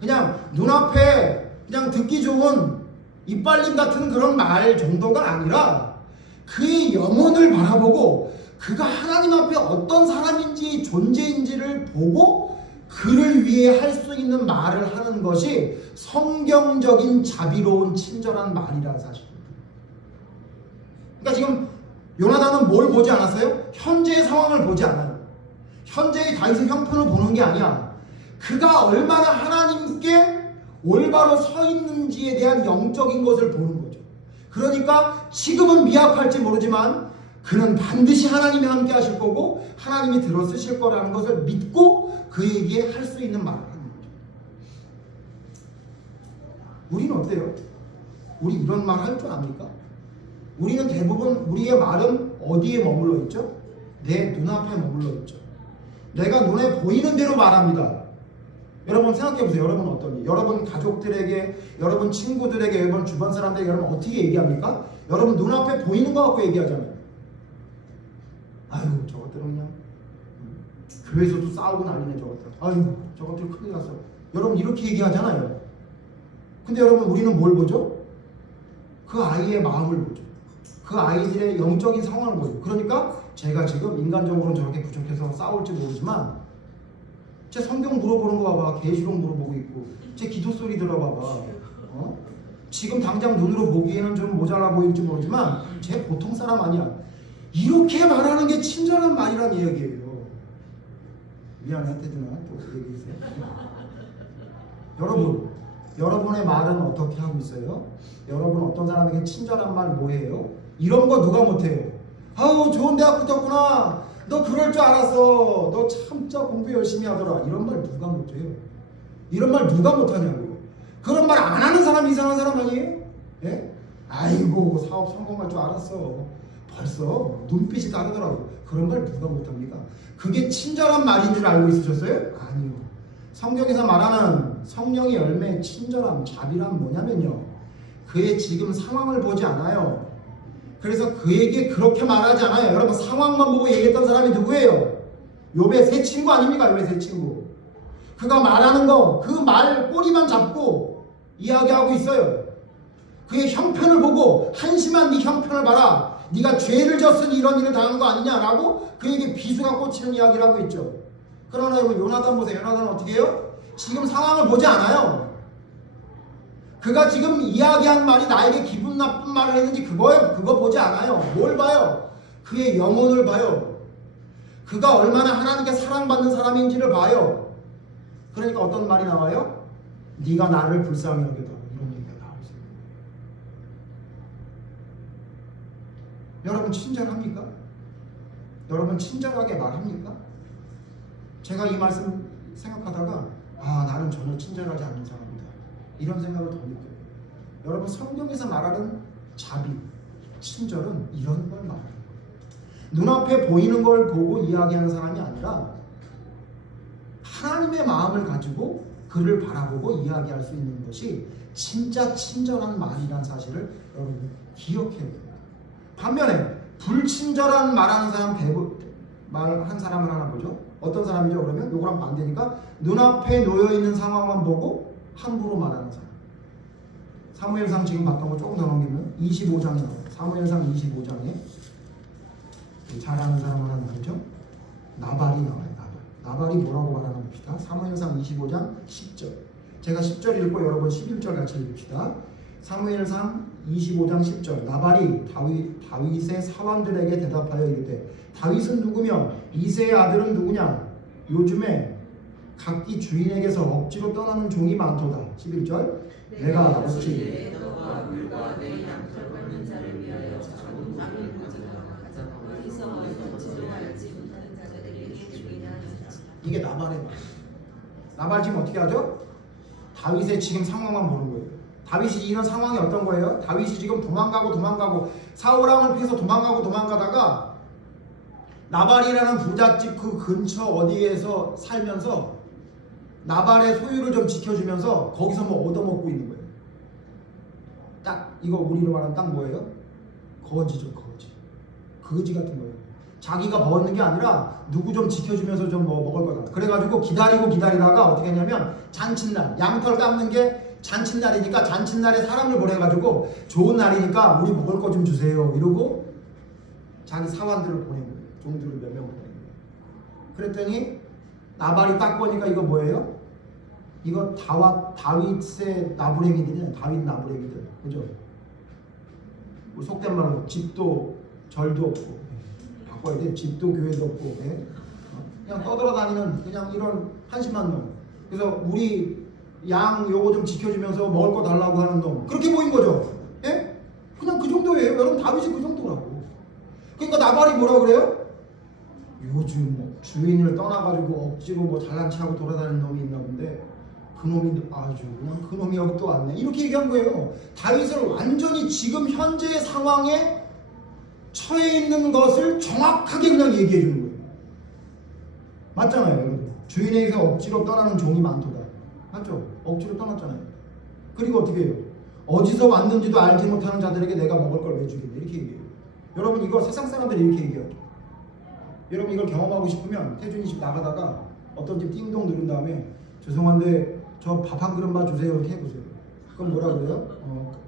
그냥 눈앞에 그냥 듣기 좋은 이빨림 같은 그런 말 정도가 아니라 그의 영혼을 바라보고 그가 하나님 앞에 어떤 사람인지 존재인지를 보고 그를 위해 할 수 있는 말을 하는 것이 성경적인 자비로운 친절한 말이라는 사실입니다. 그러니까 지금 요나단은 뭘 보지 않았어요? 현재의 상황을 보지 않아요. 현재의 다윗의 형편을 보는 게 아니야. 그가 얼마나 하나님께 올바로 서 있는지에 대한 영적인 것을 보는 거죠. 그러니까 지금은 미약할지 모르지만 그는 반드시 하나님이 함께 하실 거고 하나님이 들어 쓰실 거라는 것을 믿고 그에게 할 수 있는 말을 하는 거죠. 우리는 어때요? 우리 이런 말 할 줄 압니까? 우리는 대부분 우리의 말은 어디에 머물러 있죠? 내 눈앞에 머물러 있죠. 내가 눈에 보이는 대로 말합니다. 여러분 생각해 보세요. 여러분 어떠니? 여러분 가족들에게, 여러분 친구들에게, 여러분 주변 사람들에게 여러분 어떻게 얘기합니까? 여러분 눈앞에 보이는 거 갖고 얘기하잖아요. 아유 저것들은 그냥 교회에서도 싸우고 난리네 저것들. 아유 저것들 큰일 났어. 여러분 이렇게 얘기하잖아요. 근데 여러분 우리는 뭘 보죠? 그 아이의 마음을 보죠. 그 아이들의 영적인 상황을 보죠. 그러니까 제가 지금 인간적으로는 저렇게 부족해서 싸울지 모르지만 제 성경 물어보는 거 봐봐. 계시록 물어보고 있고 제 기도 소리 들어봐봐. 지금 당장 눈으로 보기에는 좀 모자라 보일지 모르지만 제 보통 사람 아니야. 이렇게 말하는 게 친절한 말이란 이야기예요. 미안해 태준아 또 얘기했어요. 여러분 여러분의 말은 어떻게 하고 있어요? 여러분 어떤 사람에게 친절한 말 뭐해요? 이런 거 누가 못해요? 아우 좋은 대학 붙었구나. 너 그럴 줄 알았어. 너 진짜 공부 열심히 하더라. 이런 말 누가 못해요? 이런 말 누가 못하냐고요? 그런 말 안 하는 사람이 이상한 사람 아니에요? 예? 아이고 사업 성공할 줄 알았어. 벌써 눈빛이 다르더라고. 그런 말 누가 못합니까? 그게 친절한 말인 줄 알고 있으셨어요? 아니요. 성경에서 말하는 성령의 열매, 친절함, 자비란 뭐냐면요. 그의 지금 상황을 보지 않아요. 그래서 그에게 그렇게 말하지 않아요. 여러분 상황만 보고 얘기했던 사람이 누구예요? 욥의 세 친구 아닙니까? 욥의 세 친구. 그가 말하는 거 그 말 꼬리만 잡고 이야기하고 있어요. 그의 형편을 보고 한심한 네 형편을 봐라. 네가 죄를 졌으니 이런 일을 당한 거 아니냐라고 그에게 비수가 꽂히는 이야기를 하고 있죠. 그러나 여러분 요나단 보세요. 요나단은 어떻게 해요? 지금 상황을 보지 않아요. 그가 지금 이야기한 말이 나에게 기분 나쁜 말을 했는지 그거 보지 않아요. 뭘 봐요? 그의 영혼을 봐요. 그가 얼마나 하나님께 사랑받는 사람인지를 봐요. 그러니까 어떤 말이 나와요? 네가 나를 불쌍히 여겨다. 이런 얘기가 나와요. 여러분 친절합니까? 여러분 친절하게 말합니까? 제가 이 말씀 생각하다가 나는 전혀 친절하지 않는 사람이다. 이런 생각을 더 느껴요. 여러분 성경에서 말하는 자비, 친절은 이런 걸 말하는 거예요. 눈앞에 보이는 걸 보고 이야기하는 사람이 아니라 하나님의 마음을 가지고 그를 바라보고 이야기할 수 있는 것이 진짜 친절한 말이라는 사실을 여러분 기억해야 돼요. 반면에 불친절한 말하는 사람 말한 사람을 하나 보죠. 어떤 사람이죠? 그러면 요거랑 반대니까 눈앞에 놓여있는 상황만 보고 함부로 말하는 사람. 사무엘상 지금 봤던 거 조금 더 넘기면 25장에 나와요. 사무엘상 25장에 잘 아는 사람 하나 나오죠. 나발이 나와요. 나발이 뭐라고 말하나 봅시다. 사무엘상 25장 10절. 제가 10절 읽고 여러분 11절 같이 읽읍시다. 사무엘상 25장 10절. 나발이 다윗의 사람들에게 대답하여 이르되 다윗은 누구며 이새의 아들은 누구냐? 요즘에 각기 주인에게서 억지로 떠나는 종이 많도다. 11절. 내가 어찌 너와 물과 내 양털 밟는 자를 위하여 자꾸 남을 가져가 어디서 얻을지도 알지 못하는 자들에게 주인이 하였지. 이게 나발의 말. 나발 지금 어떻게 하죠? 다윗의 지금 상황만 보는 거예요. 다윗이 이런 상황이 어떤 거예요? 다윗이 지금 도망가고 사울왕을 피해서 도망가다가 나발이라는 부잣집 그 근처 어디에서 살면서 나발의 소유를 좀 지켜주면서 거기서 뭐 얻어먹고 있는 거예요. 딱 이거 우리로 말하면 딱 뭐예요? 거지죠. 거지 같은 거예요. 자기가 먹는 게 아니라 누구 좀 지켜주면서 좀 뭐 먹을 거다. 그래가지고 기다리다가 어떻게 했냐면 잔칫날, 양털 깎는 게 잔칫날이니까 잔칫날에 사람을 보내가지고 좋은 날이니까 우리 먹을 거 좀 주세요 이러고 자기 사관들을 보낸 거예요. 종들을 몇 명 보낸 거예요. 그랬더니 나발이 딱 보니까 이거 뭐예요? 이거 다윗의 나부랭이들이냐? 다윗 나부랭이들, 그죠? 속된 말로 집도 절도 없고 바꿔야 돼. 집도 교회도 없고 그냥 떠돌아다니는 그냥 이런 한심한 놈. 그래서 우리 양 요거 좀 지켜주면서 먹을 거 달라고 하는 놈. 그렇게 보인 거죠. 예? 그냥 그 정도예요. 여러분 다윗이 그 정도라고. 그러니까 나발이 뭐라 그래요? 요즘 주인을 떠나가지고 억지로 뭐 잘난 체하고 돌아다니는 놈이 있나 본데 그 놈이 아주 그냥 그 놈이 여기 또 왔네 이렇게 얘기한 거예요. 다윗을 완전히 지금 현재의 상황에 처해 있는 것을 정확하게 그냥 얘기해 주는 거예요. 맞잖아요, 여러분. 주인에게서 억지로 떠나는 종이 많도다. 맞죠? 억지로 떠났잖아요. 그리고 어떻게 해요? 어디서 왔는지도 알지 못하는 자들에게 내가 먹을 걸 왜 주겠냐 이렇게 얘기해요. 여러분 이거 세상 사람들이 이렇게 얘기하죠. 여러분 이걸 경험하고 싶으면 태준이 집 나가다가 어떤 집 띵동 누른 다음에 죄송한데 저 밥 한 그릇만 주세요 이렇게 해보세요. 그럼 뭐라 그래요?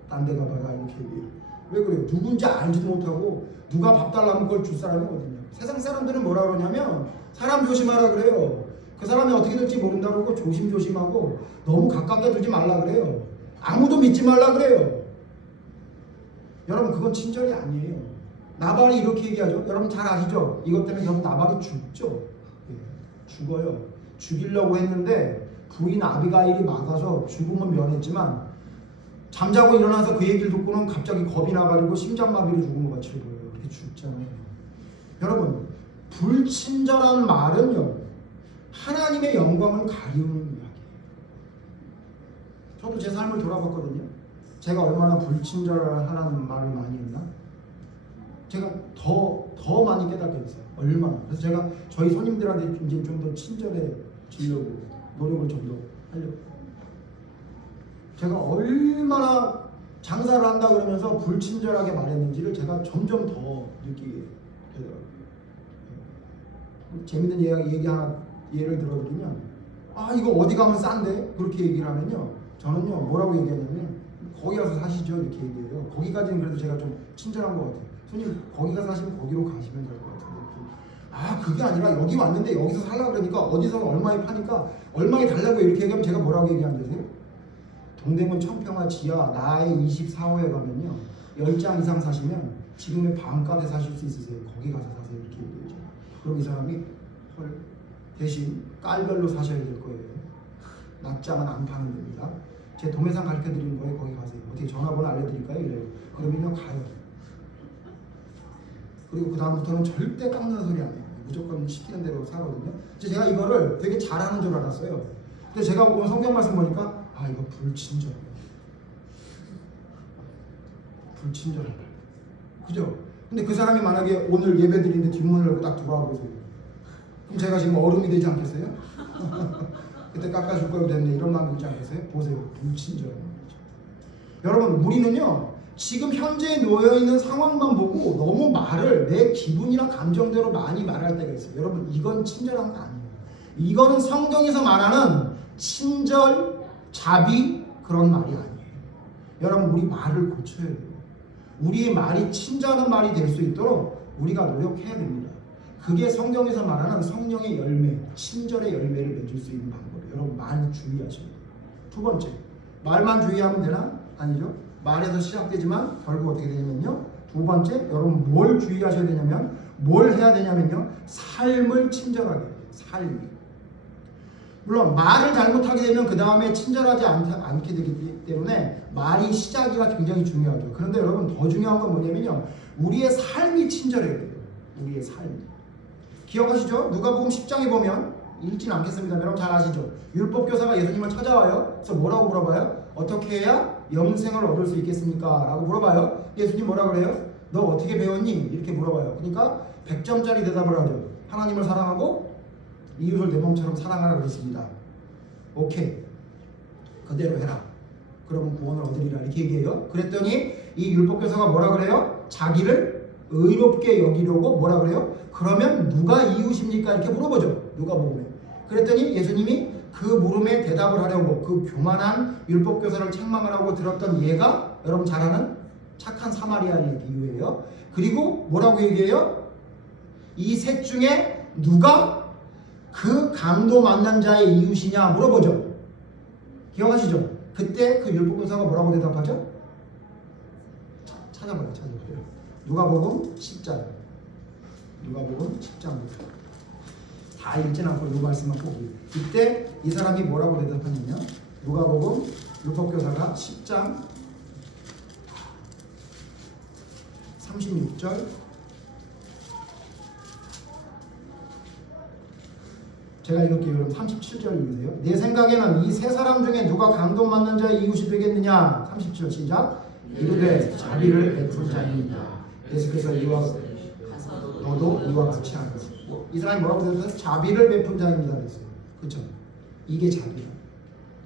딴 데 가봐라 이렇게 얘기해요. 왜 그래요? 누군지 알지도 못하고 누가 밥 달라면 그걸 줄 사람이 어딨냐. 세상 사람들은 뭐라 그러냐면 사람 조심하라 그래요. 그 사람이 어떻게 될지 모른다 그러고 조심하고 너무 가깝게 두지 말라 그래요. 아무도 믿지 말라 그래요. 여러분 그건 친절이 아니에요. 나발이 이렇게 얘기하죠. 여러분 잘 아시죠? 이것 때문에 결국 나발이 죽죠. 죽어요. 죽이려고 했는데 부인 아비가일이 막아서 죽음은 면했지만 잠자고 일어나서 그 얘기를 듣고는 갑자기 겁이 나가지고 심장마비로 죽은 것 같이 보여요. 이렇게 죽잖아요. 여러분 불친절한 말은요 하나님의 영광을 가리우는 이야기예요. 저도 제 삶을 돌아봤거든요. 제가 얼마나 불친절하다는 말을 많이 했나? 제가 더 많이 깨닫게 됐어요. 얼마나. 그래서 제가 저희 손님들한테 이제 좀 더 친절해지려고 노력을 좀 더 하려고. 제가 얼마나 장사를 한다 그러면서 불친절하게 말했는지를 제가 점점 더 느끼게 되더라고요. 재밌는 얘기 하나 예를 들어드리면, 아 이거 어디 가면 싼데? 그렇게 얘기를 하면요, 저는요 뭐라고 얘기하냐면 거기 가서 사시죠 이렇게 얘기해요. 거기까지는 그래도 제가 좀 친절한 것 같아요. 손님 거기 가서 사시면 거기로 가시면 될 것 같은데, 아 그게 아니라 여기 왔는데 여기서 살려고 그러니까 어디서 얼마에 파니까 얼마에 달라고 이렇게 얘기하면 제가 뭐라고 얘기하면 되세요? 동대문 청평화 지하 나의 24호에 가면요 10장 이상 사시면 지금의 반값에 사실 수 있으세요. 거기 가서 사세요 이렇게 얘기해요. 그럼 이 사람이 헐 대신 깔별로 사셔야 될 거예요. 낱장은 안 파는 겁니다. 제 동해상 가르쳐 드리는 거예요. 거기 가세요. 어떻게 전화번호 알려드릴까요? 이래요. 그러면요 가요. 그리고 그 다음부터는 절대 깎는 소리 안 해요. 무조건 시키는 대로 사거든요. 제가 이거를 되게 잘하는 줄 알았어요. 근데 제가 보고 성경 말씀 보니까 아 이거 불친절. 불친절하다. 그죠? 근데 그 사람이 만약에 오늘 예배 드리는데 뒷문을 열고 딱 들어와 보세요. 그럼 제가 지금 얼음이 되지 않겠어요? 그때 깎아줄 걸 됐네 이런 마음 들지 않겠어요? 보세요. 불친절한 거죠. 여러분 우리는요 지금 현재 놓여있는 상황만 보고 너무 말을 내 기분이나 감정대로 많이 말할 때가 있어요. 여러분 이건 친절한 거 아니에요. 이거는 성경에서 말하는 친절, 자비 그런 말이 아니에요. 여러분 우리 말을 고쳐야 돼요. 우리의 말이 친절한 말이 될 수 있도록 우리가 노력해야 됩니다. 그게 성경에서 말하는 성령의 열매, 친절의 열매를 맺을 수 있는 방법이에요. 여러분 말 주의하셔야 돼요. 두 번째, 말만 주의하면 되나? 아니죠. 말에서 시작되지만 결국 어떻게 되냐면요. 두 번째, 여러분 뭘 주의하셔야 되냐면 뭘 해야 되냐면요. 삶을 친절하게 해요. 삶. 물론 말을 잘못하게 되면 그 다음에 친절하지 않게 되기 때문에 말이 시작이가 굉장히 중요하죠. 그런데 여러분 더 중요한 건 뭐냐면요. 우리의 삶이 친절해야 돼요. 우리의 삶이. 기억하시죠? 누가복음 10장에 보면 읽진 않겠습니다. 여러분 잘 아시죠? 율법교사가 예수님을 찾아와요. 그래서 뭐라고 물어봐요? 어떻게 해야 영생을 얻을 수 있겠습니까? 라고 물어봐요. 예수님 뭐라고 그래요? 너 어떻게 배웠니? 이렇게 물어봐요. 그러니까 100점짜리 대답을 하죠. 하나님을 사랑하고 이웃을 내 몸처럼 사랑하라 그랬습니다. 오케이. 그대로 해라. 그러면 구원을 얻으리라. 이렇게 얘기해요. 그랬더니 이 율법교사가 뭐라 그래요? 자기를 의롭게 여기려고 뭐라 그래요? 그러면 누가 이웃입니까? 이렇게 물어보죠. 누가복음에. 그랬더니 예수님이 그 물음에 대답을 하려고 그 교만한 율법교사를 책망을 하고 들었던 얘가 여러분 잘 아는 착한 사마리아인의 비유예요. 그리고 뭐라고 얘기해요? 이 셋 중에 누가 그 강도 만난 자의 이웃이냐 물어보죠. 기억하시죠? 그때 그 율법교사가 뭐라고 대답하죠? 찾아봐요. 누가복음 10장. 누가복음 10장부터. 다 읽진 않고 이 말씀만 꼭 읽어요. 이때 이 사람이 뭐라고 대답하냐면 누가복음 율법교사가 10장 36절 제가 읽을게요. 여러분 37절 읽으세요. 내 생각에는 이 세 사람 중에 누가 강도 맞는 자의 이웃이 되겠느냐. 30절 시작. 이르되 자비를 베푼 자입니다. 예수께서 이와 너도 이와 같이 하라. 이 사람이 뭐라고 대답했어요? 자비를 베푼 자입니다. 그랬어요. 그렇죠? 이게 자비라.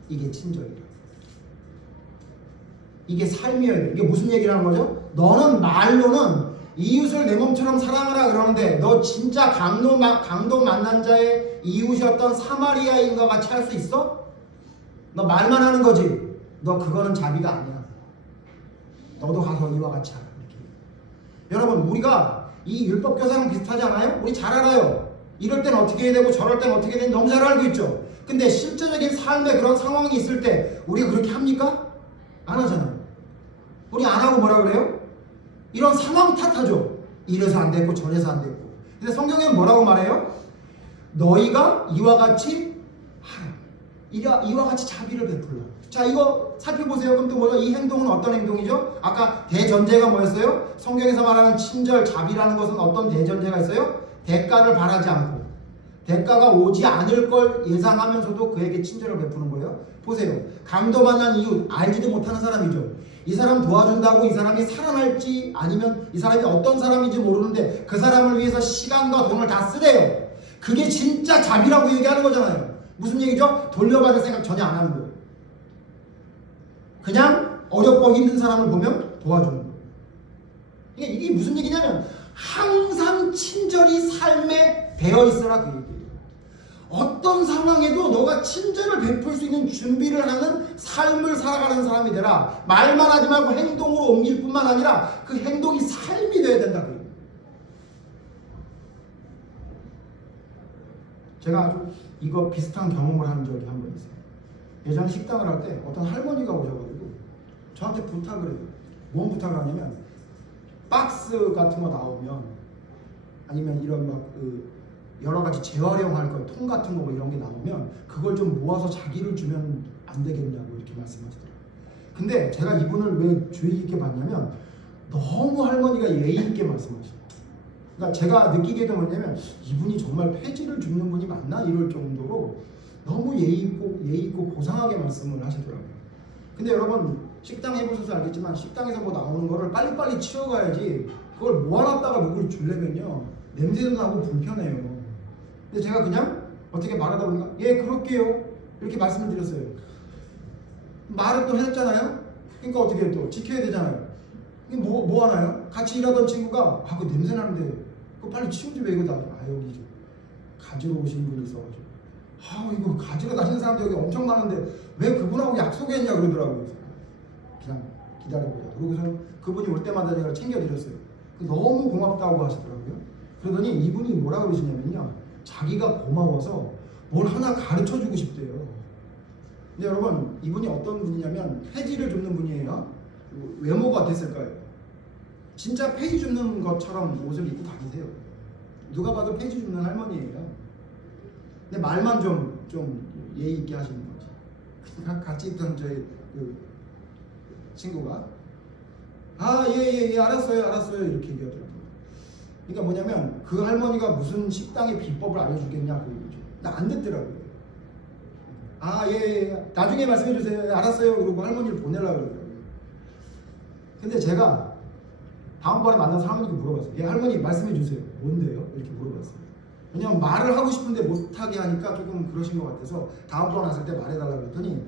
이게 친절이라. 이게 삶이어야 돼. 이게 무슨 얘기를 하는 거죠? 너는 말로는 이웃을 내 몸처럼 사랑하라 그러는데 너 진짜 강도 만난 자의 이웃이었던 사마리아인과 같이 할 수 있어? 너 말만 하는 거지. 너 그거는 자비가 아니야. 너도 가서 이와 같이 하라. 이렇게. 여러분 우리가 이 율법교사랑 비슷하지 않아요? 우리 잘 알아요. 이럴 땐 어떻게 해야 되고 저럴 땐 어떻게 해야 되는지 너무 잘 알고 있죠. 근데 실제적인 삶에 그런 상황이 있을 때 우리가 그렇게 합니까? 안 하잖아요. 우리 안 하고 뭐라 그래요? 이런 상황 탓하죠. 이래서 안 됐고 저래서 안 됐고. 근데 성경에는 뭐라고 말해요? 너희가 이와 같이 하라. 이와 같이 자비를 베풀라. 자 이거 살펴보세요. 그럼 또 뭐죠? 이 행동은 어떤 행동이죠? 아까 대전제가 뭐였어요? 성경에서 말하는 친절, 자비라는 것은 어떤 대전제가 있어요? 대가를 바라지 않고 대가가 오지 않을 걸 예상하면서도 그에게 친절을 베푸는 거예요. 보세요. 강도 만난 이웃 알지도 못하는 사람이죠. 이 사람 도와준다고 이 사람이 살아날지 아니면 이 사람이 어떤 사람인지 모르는데 그 사람을 위해서 시간과 돈을 다 쓰래요. 그게 진짜 자비라고 얘기하는 거잖아요. 무슨 얘기죠? 돌려받을 생각 전혀 안 하는 거예요. 그냥 어렵고 힘든 사람을 보면 도와주는 거예요. 그러니까 이게 무슨 얘기냐면 항상 친절이 삶에 배어 있어라 그 얘기예요. 어떤 상황에도 너가 친절을 베풀 수 있는 준비를 하는 삶을 살아가는 사람이 되라. 말만 하지 말고 행동으로 옮길 뿐만 아니라 그 행동이 삶이 되어야 된다 그 얘기예요. 제가 아주 이거 비슷한 경험을 한 적이 한 번 있어요. 예전에 식당을 할 때 어떤 할머니가 오셔가지고 저한테 부탁을 해요. 뭔 부탁을 하냐면 박스 같은 거 나오면 아니면 이런 막 여러 가지 재활용할 거, 통 같은 거 뭐 이런 게 나오면 그걸 좀 모아서 자기를 주면 안 되겠냐고 이렇게 말씀하시더라고요. 근데 제가 이분을 왜 주의 깊게 봤냐면 너무 할머니가 예의 있게 말씀하셔요. 그러니까 제가 느끼게 된 뭐냐면 이분이 정말 폐지를 줍는 분이 맞나 이럴 정도로 너무 예의 있고 고상하게 말씀을 하시더라고요. 근데 여러분 식당 해보셔서 알겠지만 식당에서 뭐 나오는 거를 빨리빨리 치워가야지 그걸 모아놨다가 누굴 주려면요 냄새도 나고 불편해요. 근데 제가 그냥 어떻게 말하다 보니까 예 그럴게요 이렇게 말씀을 드렸어요. 말을 또 해줬잖아요. 그러니까 어떻게 또 지켜야 되잖아요. 뭐 하나요? 같이 일하던 친구가 그 냄새 나는데 그거 빨리 치우지 왜 이거 다 여기 가지러 오신 분이 있어가지고 이거 가지러 다니는 사람들 여기 엄청 많은데 왜 그분하고 약속했냐 그러더라고요. 그냥 기다려보자. 그러고서 그분이 올 때마다 제가 챙겨드렸어요. 너무 고맙다고 하시더라고요. 그러더니 이분이 뭐라 그러시냐면요 자기가 고마워서 뭘 하나 가르쳐주고 싶대요. 근데 여러분 이분이 어떤 분이냐면 폐지를 줍는 분이에요. 외모가 어땠을까요? 진짜 폐지 줍는 것처럼 옷을 입고 다니세요. 누가 봐도 폐지 줍는 할머니예요. 근데 말만 좀 예의 있게 하시는 거지. 그러니까 같이 있던 저희 그 친구가 예 알았어요 이렇게 얘기하더라고요. 그러니까 뭐냐면 그 할머니가 무슨 식당의 비법을 알려주겠냐 그 얘기죠. 나 안 듣더라고요. 예 나중에 말씀해 주세요. 알았어요. 그러고 할머니를 보내려고 그러더라고요. 근데 제가 다음번에 만나서 할머니께 물어봤어요. 예 할머니 말씀해 주세요. 뭔데요? 이렇게 물어봤어요. 왜냐면 말을 하고 싶은데 못하게 하니까 조금 그러신 것 같아서 다음번 왔을 때 말해달라고 그랬더니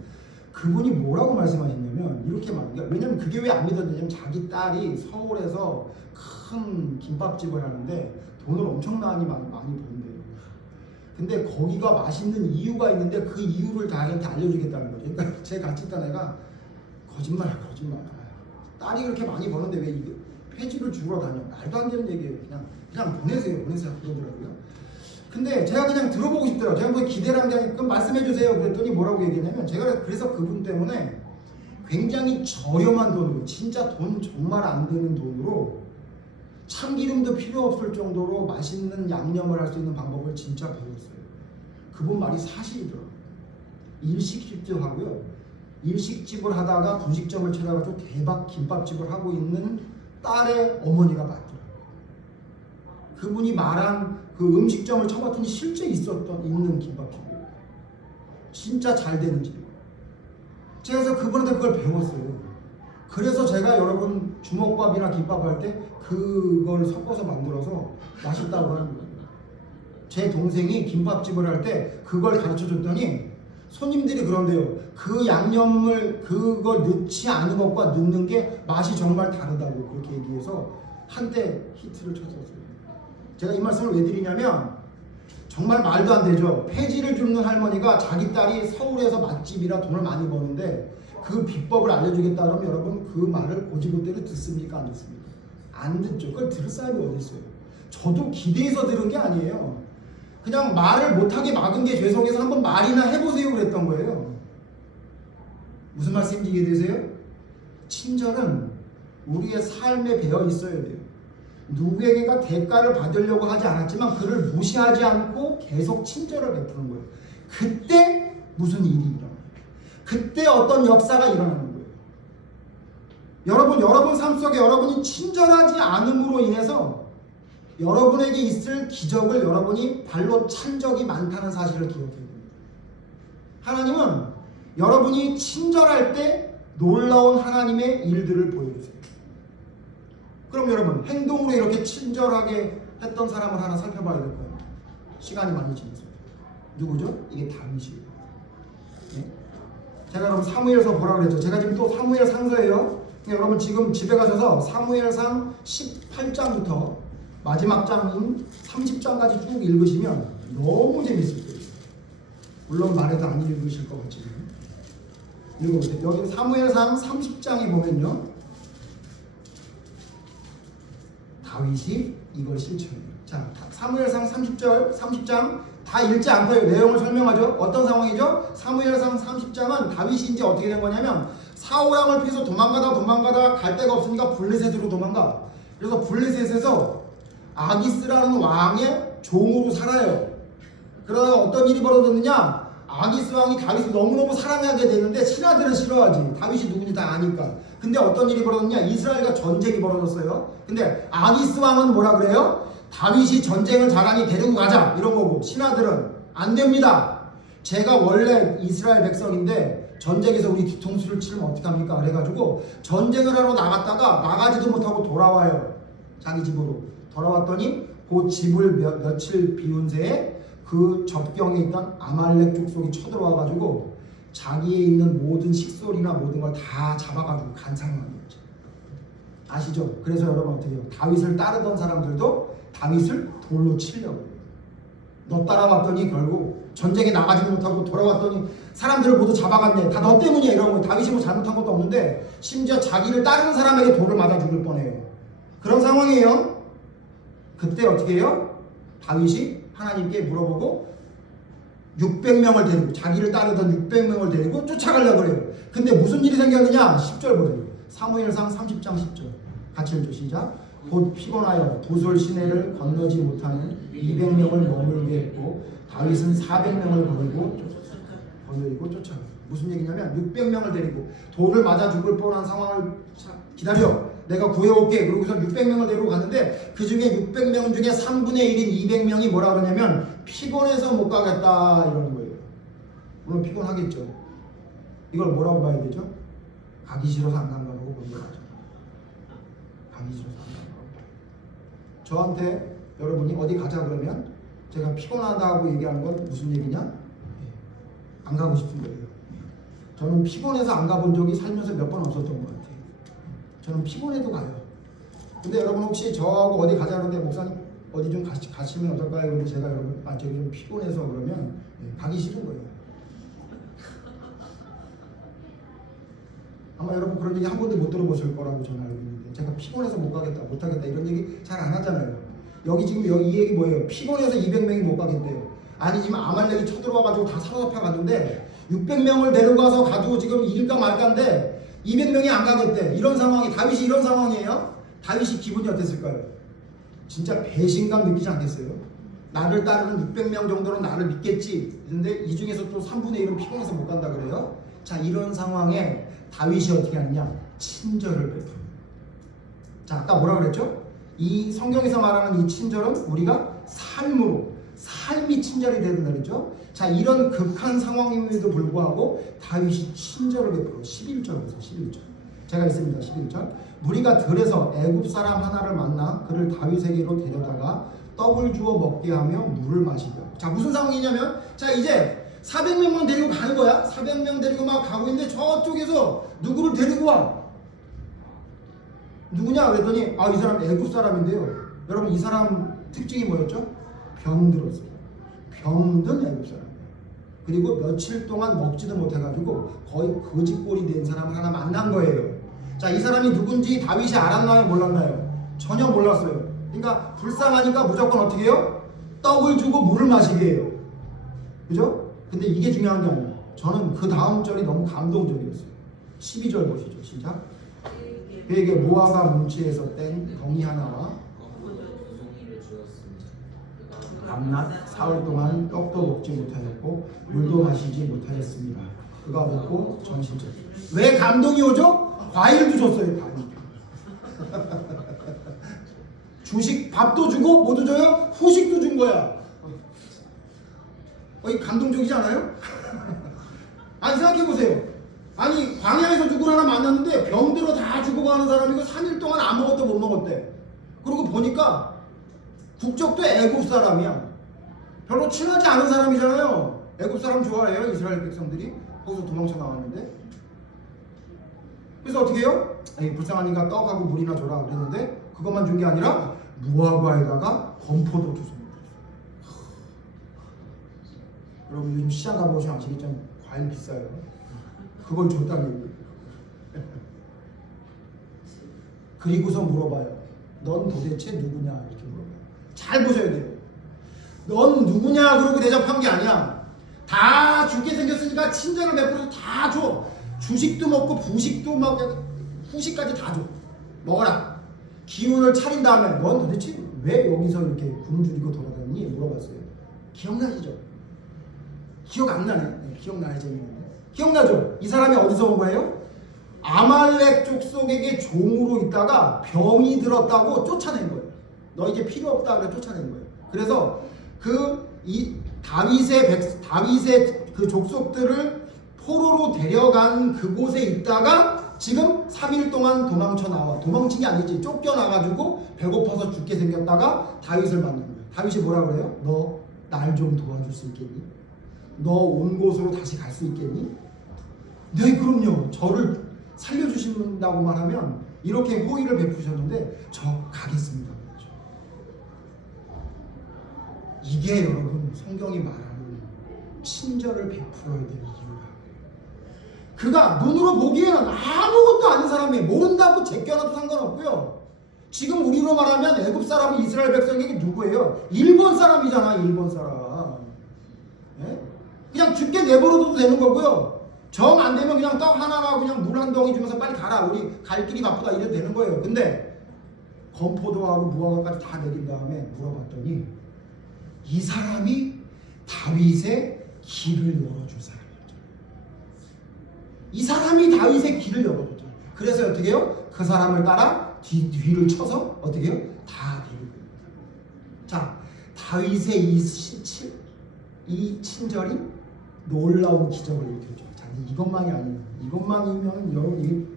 그분이 뭐라고 말씀하셨냐면 이렇게 말해요. 왜냐면 그게 왜 안 믿어지냐면 자기 딸이 서울에서 큰 김밥집을 하는데 돈을 엄청나게 많이 번대요. 근데 거기가 맛있는 이유가 있는데 그 이유를 자기한테 알려주겠다는 거죠. 그러니까 제 같이 있던 애가 거짓말. 딸이 그렇게 많이 버는데 왜 이게 폐지를 주러 다녀? 말도 안 되는 얘기예요. 그냥 보내세요 그러더라고요. 근데 제가 그냥 들어보고 싶더라고요. 제가 뭐 기대를 한 게 아니라 그럼 말씀해 주세요. 그랬더니 뭐라고 얘기했냐면 제가 그래서 그분 때문에 굉장히 저렴한 돈으로 진짜 돈 정말 안 드는 돈으로 참기름도 필요 없을 정도로 맛있는 양념을 할 수 있는 방법을 진짜 배웠어요. 그분 말이 사실이더라고요. 일식집도 하고요. 일식집을 하다가 분식점을 찾아가지고 대박 김밥집을 하고 있는 딸의 어머니가 맞더라고요. 그분이 말한 그 음식점을 쳐봤더니 실제 있는 김밥집이에요. 진짜 잘 되는 집이에요. 제가 그래서 그분한테 그걸 배웠어요. 그래서 제가 여러분 주먹밥이나 김밥 할 때 그걸 섞어서 만들어서 맛있다고 하는 거예요. 제 동생이 김밥집을 할 때 그걸 가르쳐 줬더니 손님들이 그런데요. 그 양념을 그걸 넣지 않은 것과 넣는 게 맛이 정말 다르다고 그렇게 얘기해서 한때 히트를 쳤었어요. 제가 이 말씀을 왜 드리냐면 정말 말도 안 되죠. 폐지를 줍는 할머니가 자기 딸이 서울에서 맛집이라 돈을 많이 버는데 그 비법을 알려주겠다 그러면 여러분 그 말을 고지고대로 듣습니까? 안 듣습니까? 안 듣죠. 그걸 들을 사람이 어디 있어요. 저도 기대해서 들은 게 아니에요. 그냥 말을 못하게 막은 게 죄송해서 한번 말이나 해보세요 그랬던 거예요. 무슨 말씀인지 이해되세요? 친절은 우리의 삶에 배어 있어야 돼요. 누구에게가 대가를 받으려고 하지 않았지만 그를 무시하지 않고 계속 친절을 베푸는 거예요. 그때 무슨 일이 일어나요. 그때 어떤 역사가 일어나는 거예요. 여러분 삶 속에 여러분이 친절하지 않음으로 인해서 여러분에게 있을 기적을 여러분이 발로 찬 적이 많다는 사실을 기억해야 됩니다. 하나님은 여러분이 친절할 때 놀라운 하나님의 일들을 보여주세요. 그럼 여러분 행동으로 이렇게 친절하게 했던 사람을 하나 살펴봐야 될 거예요. 시간이 많이 지났어요. 누구죠? 이게 다윗이에요. 네? 제가 여러분 사무엘서 보라고 그랬죠. 제가 지금 또 사무엘 상서예요. 여러분 지금 집에 가셔서 사무엘상 18장부터 마지막 장인 30장까지 쭉 읽으시면 너무 재밌을 거예요. 물론 말해도 안 읽으실 것 같지만 읽어보세요. 여기 사무엘상 30장에 보면요, 다윗이 이걸 실천해요. 자, 사무엘상 30장 다 읽지 않고 내용을 설명하죠. 어떤 상황이죠? 사무엘상 30장은 다윗이 이제 어떻게 된 거냐면 사울왕을 피해서 도망가다 갈 데가 없으니까 블레셋으로 도망가. 그래서 블레셋에서 아기스라는 왕의 종으로 살아요. 그러다가 어떤 일이 벌어졌느냐? 아기스 왕이 다윗을 너무너무 사랑하게 되는데 신하들은 싫어하지. 다윗이 누군지 다 아니까. 근데 어떤 일이 벌어졌냐? 이스라엘과 전쟁이 벌어졌어요. 근데 아기스 왕은 뭐라 그래요? 다윗이 전쟁을 잘하니 데리고 가자 이런 거고, 신하들은 안 됩니다. 제가 원래 이스라엘 백성인데 전쟁에서 우리 뒤통수를 치면 어떡합니까? 그래가지고 전쟁을 하러 나갔다가 나가지도 못하고 돌아와요. 자기 집으로 돌아왔더니 그 집을 며칠 비운 새에 그 접경에 있던 아말렉 족속이 쳐들어와가지고 자기에 있는 모든 식솔이나 모든 걸 다 잡아가지고 간 상황이었죠. 아시죠? 그래서 여러분 어떻게 해요? 다윗을 따르던 사람들도 다윗을 돌로 치려고 해요. 너 따라왔더니 결국 전쟁에 나가지도 못하고 돌아왔더니 사람들을 모두 잡아갔네. 다 너 때문이야 이런 거. 다윗이 뭐 잘못한 것도 없는데 심지어 자기를 따르는 사람에게 돌을 맞아 죽을 뻔해요. 그런 상황이에요. 그때 어떻게 해요? 다윗이 하나님께 물어보고 600명을 데리고, 자기를 따르던 600명을 데리고 쫓아가려고 그래요. 근데 무슨 일이 생겼느냐? 10절 보세요. 사무엘상 30장 10절 같이 읽죠. 시작. 곧 피곤하여 부솔 시내를 건너지 못하는 200명을 머물게 했고 다윗은 400명을 거느리고 쫓아가요. 무슨 얘기냐면 600명을 데리고 돌을 맞아 죽을 뻔한 상황을 기다려, 내가 구해올게. 그러고서 600명을 데리고 갔는데 그 중에 600명 중에 3분의 1인 200명이 뭐라 그러냐면 피곤해서 못 가겠다 이러는 거예요. 물론 피곤하겠죠. 이걸 뭐라고 봐야 되죠? 가기 싫어서 안 간다고 보는 거죠. 가기 싫어서 안 간다고. 저한테 여러분이 어디 가자 그러면 제가 피곤하다고 얘기하는 건 무슨 얘기냐? 안 가고 싶은 거예요. 저는 피곤해서 안 가본 적이 살면서 몇 번 없었던 것 같아요. 저는 피곤해도 가요. 근데 여러분 혹시 저하고 어디 가자 그러는데 목사님 어디 좀 가시면 어떨까요? 근데 제가 여러분 저기 좀 피곤해서 그러면 가기 싫은 거예요. 아마 여러분 그런 얘기 한 번도 못 들어보실 거라고 저는 알고 있는데, 제가 피곤해서 못 가겠다, 못 하겠다 이런 얘기 잘 안 하잖아요. 여기 지금 이 얘기 뭐예요? 피곤해서 200명이 못 가겠대요. 아니 지금 아말렉이 쳐들어와가지고 다 사로잡혀 갔는데 600명을 데려가서 가지고 지금 이길까 말까인데 200명이 안 가겠대. 이런 상황이, 다윗이 이런 상황이에요. 다윗이 기분이 어땠을까요? 진짜 배신감 느끼지 않겠어요? 나를 따르는 600명 정도는 나를 믿겠지. 근데 이 중에서 또 3분의 1은 피곤해서 못 간다 그래요? 자, 이런 상황에 다윗이 어떻게 하느냐? 친절을 베풀어요. 자, 아까 뭐라 그랬죠? 이 성경에서 말하는 이 친절은 우리가 삶이 친절이 되는 날이죠. 자, 이런 극한 상황임에도 불구하고 다윗이 친절을 베풀어. 11절 보세요. 11절. 제가 있습니다. 11절. 무리가 들에서 애굽 사람 하나를 만나 그를 다윗에게로 데려다가 떡을 주어 먹게 하며 물을 마시고. 자, 무슨 상황이냐면, 자, 이제 400명만 데리고 가는 거야. 400명 데리고 막 가고 있는데 저쪽에서 누구를 데리고 와. 누구냐 그랬더니 이 사람 애굽 사람인데요. 여러분 이 사람 특징이 뭐였죠? 병들었어요. 병든 애굽 사람. 그리고 며칠 동안 먹지도 못해가지고 거의 거지꼴이 된 사람을 하나 만난 거예요. 자, 이 사람이 누군지 다윗이 알았나요? 몰랐나요? 전혀 몰랐어요. 그러니까 불쌍하니까 무조건 어떻게 해요? 떡을 주고 물을 마시게 해요. 그죠? 근데 이게 중요한 게 아니에요. 저는 그 다음 절이 너무 감동적이었어요. 12절 보시죠. 시작. 그에게 모아가 문치에서 뗀 덩이 하나와 밤낮 사흘 동안 떡도 먹지 못하였고 물도 마시지 못하였습니다. 그가 먹고 정신적. 왜 감동이 오죠? 과일도 줬어요. 과일. 주식 밥도 주고 뭐도 줘요? 후식도 준 거야. 이 감동적이지 않아요? 아니 생각해보세요. 아니 광야에서 누구 하나 만났는데 병들어 다 죽어가는 사람이고 3일 동안 아무것도 못 먹었대. 그러고 보니까 국적도 애굽 사람이야. 별로 친하지 않은 사람이잖아요. 애굽 사람 좋아해요, 이스라엘 백성들이. 거기서 도망쳐 나왔는데 그래서 어떻게 해요? 에이, 불쌍하니까 떡하고 물이나 줘라 그랬는데 그것만 준 게 아니라 무화과에다가 건포도 주습니다. 여러분 요즘 시장 가보시면 아시겠지만 과일 비싸요. 그걸 줬다는 얘기예요. 그리고서 물어봐요. 넌 도대체 누구냐 이렇게 물어봐요. 잘 보셔야 돼요. 넌 누구냐 그러고 대접한 게 아니야. 다 죽게 생겼으니까 친절을 베풀어서 다 줘. 주식도 먹고 부식도 막 후식까지 다 줘. 먹어라. 기운을 차린 다음에 넌 도대체 왜 여기서 이렇게 굶주리고 돌아다니니 물어봤어요. 기억나시죠? 기억 안 나네. 네, 기억나야 재밌는데. 기억나죠? 이 사람이 어디서 온 거예요? 아말렉 족속에게 종으로 있다가 병이 들었다고 쫓아낸 거예요. 너 이제 필요 없다 그래 쫓아낸 거예요. 그래서 다윗의 그 족속들을 포로로 데려간 그곳에 있다가 지금 3일 동안 도망쳐 나와. 도망친 게 아니지. 쫓겨나가지고 배고파서 죽게 생겼다가 다윗을 만난 거예요. 다윗이 뭐라 그래요? 너 날 좀 도와줄 수 있겠니? 너 온 곳으로 다시 갈 수 있겠니? 네, 그럼요. 저를 살려주신다고만 하면 이렇게 호의를 베푸셨는데 저 가겠습니다. 그렇죠. 이게 여러분 성경이 말하는 친절을 베풀어야 될 이유가 그가 눈으로 보기에는 아무것도 아닌 사람이 모른다고 제껴놔도 상관없고요. 지금 우리로 말하면 애굽 사람이 이스라엘 백성에게 누구예요? 일본 사람이잖아. 일본 사람. 네? 그냥 죽게 내버려둬도 되는 거고요. 정 안 되면 그냥 떡 하나나 그냥 물 한 덩이 주면서 빨리 가라. 우리 갈 길이 바쁘다 이래도 되는 거예요. 근데 건포도하고 무화과까지 다 내린 다음에 물어봤더니 이 사람이 다윗의 길을 열어줄 사람이었죠. 이 사람이 다윗의 길을 열어줬죠. 그래서 어떻게 해요? 그 사람을 따라 뒤를 쳐서 어떻게 해요? 다 데리고 옵니다. 자, 다윗의 이 친절이 놀라운 기적을 일으켰죠. 자, 이것만이 아니에요. 이것만이면 여러분이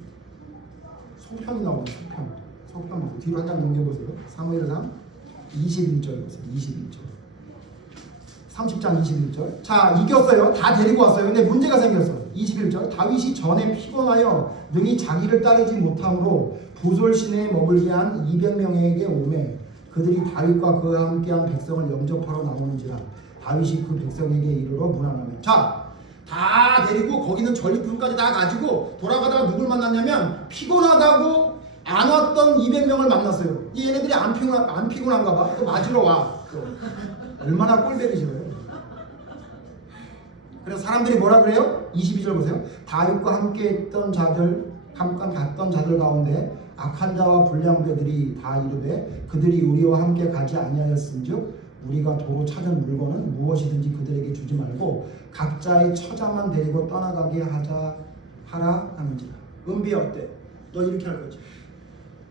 소편이 나오는 소편 보고 뒤로 한 장 넘겨보세요. 사무엘상 21절 보세요. 21절 30장 21절. 자, 이겼어요. 다 데리고 왔어요. 근데 문제가 생겼어. 21절. 다윗이 전에 피곤하여 능히 자기를 따르지 못함으로 부솔 시내에 머물게 한 200명에게 오매 그들이 다윗과 그와 함께한 백성을 영접하러 나오는지라 다윗이 그 백성에게 이르러 문안하며. 자, 다 데리고 거기는 전리품까지 다 가지고 돌아가다가 누굴 만났냐면 피곤하다고 안 왔던 200명을 만났어요. 이 얘네들이 안 피곤한가 봐. 또 맞으러 와. 또. 얼마나 꼴배기 싫어요. 그래서 사람들이 뭐라 그래요? 22절 보세요. 다윗과 함께 갔던 자들 가운데 악한 자와 불량배들이 다 이르되 그들이 우리와 함께 가지 아니하였은즉 우리가 도로 찾은 물건은 무엇이든지 그들에게 주지 말고 각자의 처자만 데리고 떠나가게 하라 하는지라. 은비 어때? 너 이렇게 할 거지.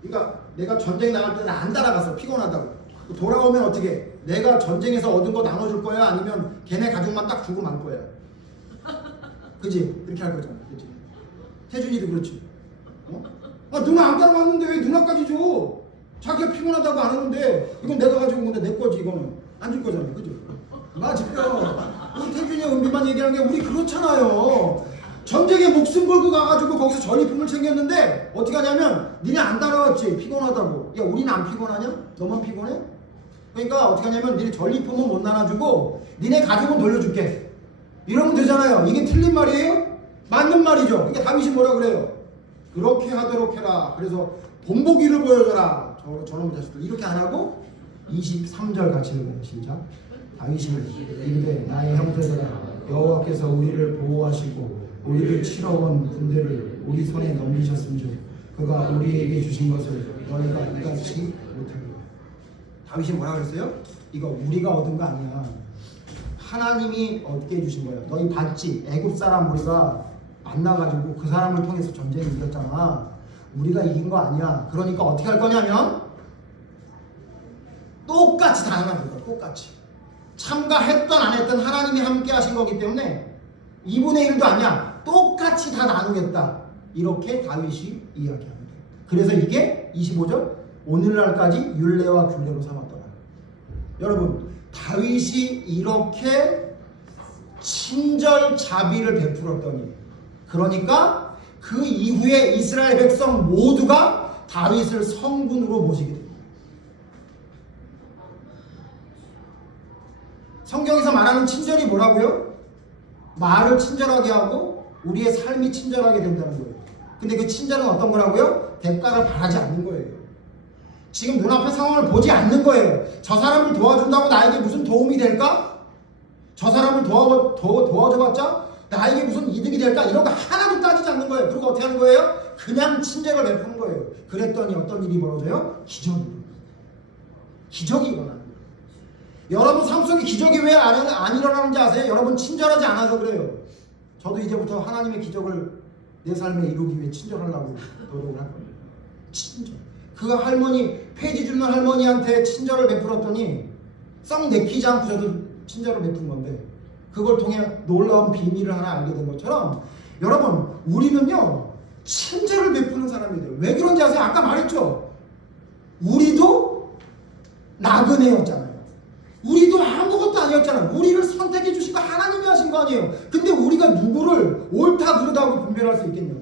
그러니까 내가 전쟁 나갈 때는 안 따라갔어. 피곤하다고. 돌아오면 어떻게 해? 내가 전쟁에서 얻은 거 나눠줄 거야? 아니면 걔네 가족만 딱 주고 말 거야? 그지? 그렇게 할 거잖아. 그지? 태준이도 그렇지. 어? 누나 안 따라왔는데 왜 누나까지 줘? 자기가 피곤하다고 안 하는데 이건 내가 가지고 온 건데 내 거지. 이거는 안 줄 거잖아. 그죠? 맞아요. 우리 태준이 은비만 얘기하는 게 우리 그렇잖아요. 전쟁에 목숨 걸고 가가지고 거기서 전리품을 챙겼는데 어떻게 하냐면 니네 안 따라왔지. 피곤하다고. 야, 우리는 안 피곤하냐? 너만 피곤해? 그러니까 어떻게 하냐면 니네 전리품은 못 나눠주고 니네 가족은 돌려줄게. 이러면 되잖아요. 이게 틀린 말이에요? 맞는 말이죠. 이게 다윗이 뭐라 그래요? 그렇게 하도록 해라. 그래서 본보기를 보여줘라. 저놈의 자식들. 이렇게 안 하고 23절 같이 읽어요. 시작. 다윗이 이르되 나의 형제들아 여호와께서 우리를 보호하시고 우리를 치러 온 군대를 우리 손에 넘기셨은즉 그가 우리에게 주신 것을 너희가 이같이 못하리라. 다윗이 뭐라 그랬어요? 이거 우리가 얻은 거 아니야. 하나님이 얻게 해주신 거예요. 너희 봤지? 애굽 사람 우리가 만나가지고 그 사람을 통해서 전쟁을 이겼잖아. 우리가 이긴 거 아니야. 그러니까 어떻게 할 거냐면 똑같이 다 하는 거야. 똑같이. 참가했던 안 했던 하나님이 함께 하신 거기 때문에 2분의 1도 아니야. 똑같이 다 나누겠다. 이렇게 다윗이 이야기합니다. 그래서 이게 25절 오늘날까지 율례와 균례로 삼았더라. 여러분, 다윗이 이렇게 친절 자비를 베풀었더니, 그러니까 그 이후에 이스라엘 백성 모두가 다윗을 성군으로 모시게 됩니다. 성경에서 말하는 친절이 뭐라고요? 말을 친절하게 하고 우리의 삶이 친절하게 된다는 거예요. 근데 그 친절은 어떤 거라고요? 대가를 바라지 않는 거예요. 지금 눈앞의 상황을 보지 않는 거예요. 저 사람을 도와준다고 나에게 무슨 도움이 될까? 저 사람을 도와줘봤자 나에게 무슨 이득이 될까? 이런 거 하나도 따지지 않는 거예요. 그리고 어떻게 하는 거예요? 그냥 친절을 베푸는 거예요. 그랬더니 어떤 일이 벌어져요? 기적이 일어나는 거예요. 여러분 삶 속에 기적이 왜 안 일어나는지 아세요? 여러분 친절하지 않아서 그래요. 저도 이제부터 하나님의 기적을 내 삶에 이루기 위해 친절하려고 노력을 할 겁니다. 친절. 그 할머니, 폐지 주는 할머니한테 친절을 베풀었더니 썩 내키지 않고 저도 친절을 베푼 건데, 그걸 통해 놀라운 비밀을 하나 알게 된 것처럼 여러분 우리는요 친절을 베푸는 사람이 돼요. 왜 그런지 아세요? 아까 말했죠. 우리도 나그네였잖아요. 우리도 아무것도 아니었잖아요. 우리를 선택해 주신 거 하나님이 하신 거 아니에요. 근데 우리가 누구를 옳다 그르다고 분별할 수 있겠냐고.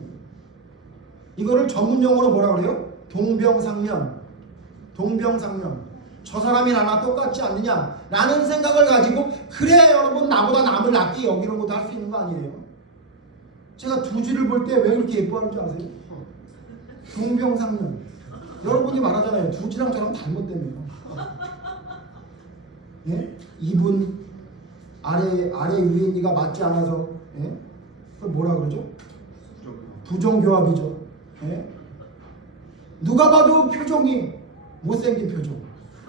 이거를 전문 용어로 뭐라 그래요? 동병상련. 저 사람이 나랑 똑같지 않느냐 라는 생각을 가지고, 그래 여러분 나보다 남을 낫게 여기는 것도 할 수 있는 거 아니에요? 제가 두지를 볼 때 왜 그렇게 예뻐하는 줄 아세요? 동병상련. 여러분이 말하잖아요. 두지랑 저랑 닮았다며요. 예? 이분 아래 위에니가 맞지 않아서, 예? 그걸 뭐라 그러죠? 부정교합이죠. 예? 누가 봐도 표정이 못생긴 표정,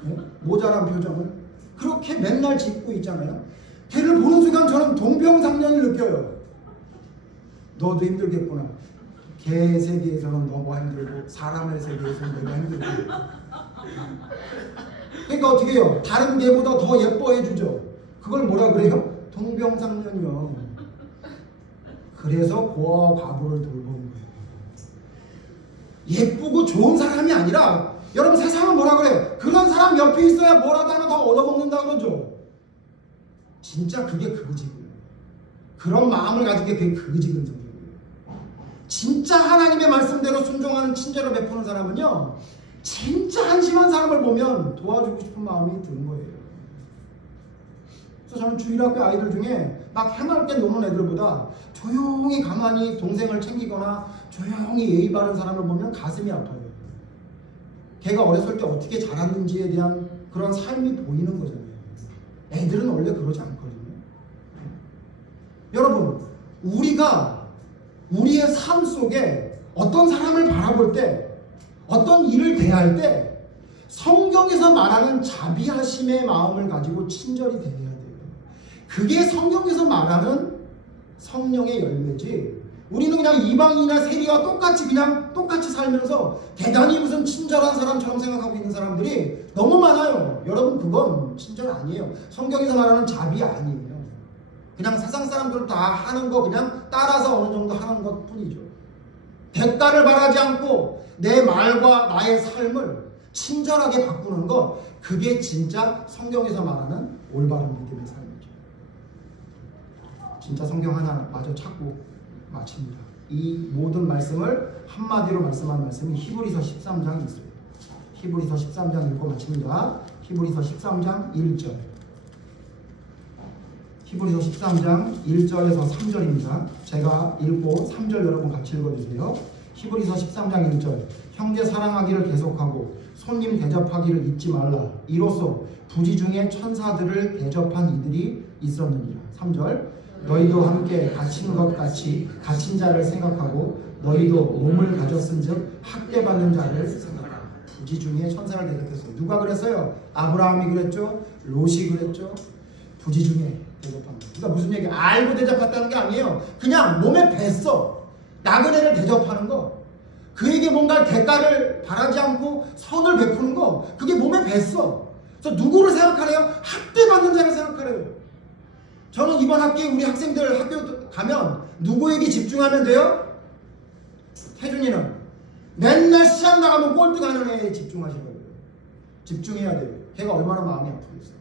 예? 모자란 표정을 그렇게 맨날 짓고 있잖아요. 걔를 보는 순간 저는 동병상련을 느껴요. 너도 힘들겠구나. 개 세계에서는 너가 힘들고 사람의 세계에서는 내가 힘들고. 그러니까 어떻게 해요? 다른 개보다 더 예뻐해 주죠. 그걸 뭐라 그래요? 동병상련이요. 그래서 고아와 과부를 돌보는 거예요. 예쁘고 좋은 사람이 아니라, 여러분 세상은 뭐라 그래요? 그런 사람 옆에 있어야 뭐라도 하나 더 얻어먹는다 그러죠. 진짜 그게 그지고요. 그런 마음을 가진 게 그게 그지근성이에요. 진짜 하나님의 말씀대로 순종하는 친절을 베푸는 사람은요, 진짜 한심한 사람을 보면 도와주고 싶은 마음이 드는 거예요. 그래서 저는 주일학교 아이들 중에 막 해맑게 노는 애들보다 조용히 가만히 동생을 챙기거나 조용히 예의 바른 사람을 보면 가슴이 아파요. 걔가 어렸을 때 어떻게 자랐는지에 대한 그런 삶이 보이는 거잖아요. 애들은 원래 그러지 않거든요. 여러분, 우리가 우리의 삶 속에 어떤 사람을 바라볼 때, 어떤 일을 대할 때 성경에서 말하는 자비하심의 마음을 가지고 친절이 되어야 돼요. 그게 성경에서 말하는 성령의 열매지, 우리는 그냥 이방인이나 세리와 똑같이 살면서 대단히 무슨 친절한 사람처럼 생각하고 있는 사람들이 너무 많아요. 여러분 그건 친절 아니에요. 성경에서 말하는 자비 아니에요. 그냥 세상 사람들 다 하는 거 그냥 따라서 어느 정도 하는 것 뿐이죠. 대가를 바라지 않고 내 말과 나의 삶을 친절하게 바꾸는 것, 그게 진짜 성경에서 말하는 올바른 믿음의 삶이죠. 진짜 성경 하나 마저 찾고 마칩니다. 이 모든 말씀을 한마디로 말씀한 말씀이 히브리서 13장에 있어요. 히브리서 13장 읽고 마칩니다. 히브리서 13장 1절. 히브리서 13장 1절에서 3절입니다. 제가 읽고 3절 여러분 같이 읽어주세요. 히브리서 13장 1절. 형제 사랑하기를 계속하고 손님 대접하기를 잊지 말라. 이로써 부지 중에 천사들을 대접한 이들이 있었느니라. 3절. 너희도 함께 갇힌 것 같이 갇힌 자를 생각하고 너희도 몸을 가졌은즉 학대받는 자를 생각하라. 부지 중에 천사를 대접했어요. 누가 그랬어요? 아브라함이 그랬죠. 롯이 그랬죠. 부지 중에 대접합니다. 그러니까 무슨 얘기? 알고 대접했다는 게 아니에요. 그냥 몸에 뱄어. 나그네를 대접하는 거. 그에게 뭔가 대가를 바라지 않고 선을 베푸는 거. 그게 몸에 뱄어. 그래서 누구를 생각하래요? 학대받는 자를 생각하래요. 저는 이번 학기에 우리 학생들 학교 가면 누구에게 집중하면 돼요? 태준이는 맨날 시합 나가면 꼴등하는 애에 집중하시는 거예요. 집중해야 돼요. 걔가 얼마나 마음이 아프겠어요.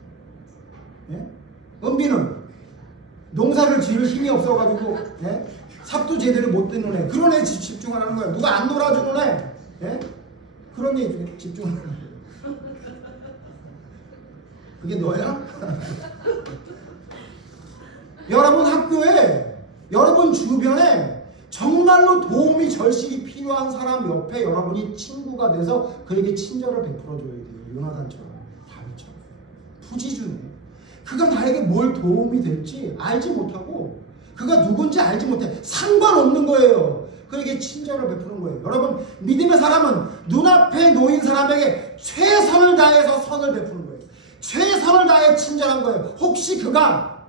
예? 은비는 농사를 지을 힘이 없어가지고 예? 삽도 제대로 못 듣는 애, 그런 애 집중하는 거야. 누가 안 놀아주는 애, 예? 그런 애 집중하는 거야. 그게 너야? 여러분 학교에, 여러분 주변에 정말로 도움이 절실히 필요한 사람 옆에 여러분이 친구가 돼서 그에게 친절을 베풀어줘야 돼요. 요나단처럼, 다윗처럼. 부지중에 그가 나에게 뭘 도움이 될지 알지 못하고 그가 누군지 알지 못해. 상관없는 거예요. 그에게 친절을 베푸는 거예요. 여러분, 믿음의 사람은 눈앞에 놓인 사람에게 최선을 다해서 선을 베푸는 거예요. 최선을 다해 친절한 거예요. 혹시 그가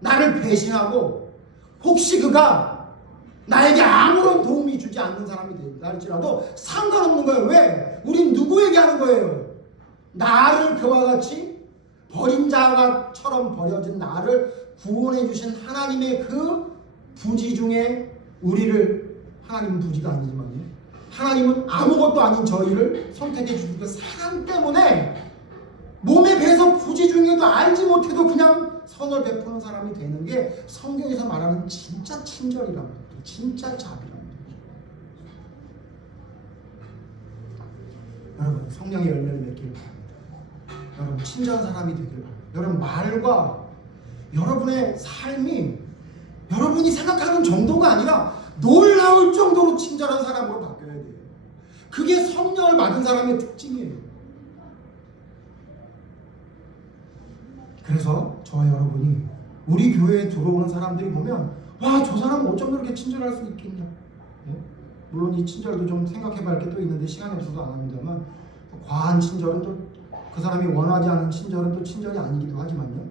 나를 배신하고 혹시 그가 나에게 아무런 도움이 주지 않는 사람이 된다 할지라도 상관없는 거예요. 왜? 우린 누구에게 하는 거예요? 나를 그와 같이 버린 자처럼 버려진 나를 구원해 주신 하나님의 그 부지 중에 우리를, 하나님은 부지가 아니지만요, 하나님은 아무것도 아닌 저희를 선택해 주신 그 사랑 때문에 몸에 배서 부지 중에도 알지 못해도 그냥 선을 베푸는 사람이 되는 게 성경에서 말하는 진짜 친절이란 말이에요. 진짜 자비란 말이에요. 여러분, 성령의 열매를 맺길 바랍니다. 여러분, 친절한 사람이 되길 바랍니다. 여러분, 말과 여러분의 삶이 여러분이 생각하는 정도가 아니라 놀라울 정도로 친절한 사람으로 바뀌어야 돼요. 그게 성령을 받은 사람의 특징이에요. 그래서 저와 여러분이 우리 교회에 들어오는 사람들이 보면, 와, 저 사람은 어쩜 저렇게 친절할 수 있겠냐. 예? 물론 이 친절도 좀 생각해봐야 할 게 또 있는데 시간이 없어서 안 합니다만, 과한 친절은 또 그 사람이 원하지 않은 친절은 또 친절이 아니기도 하지만요,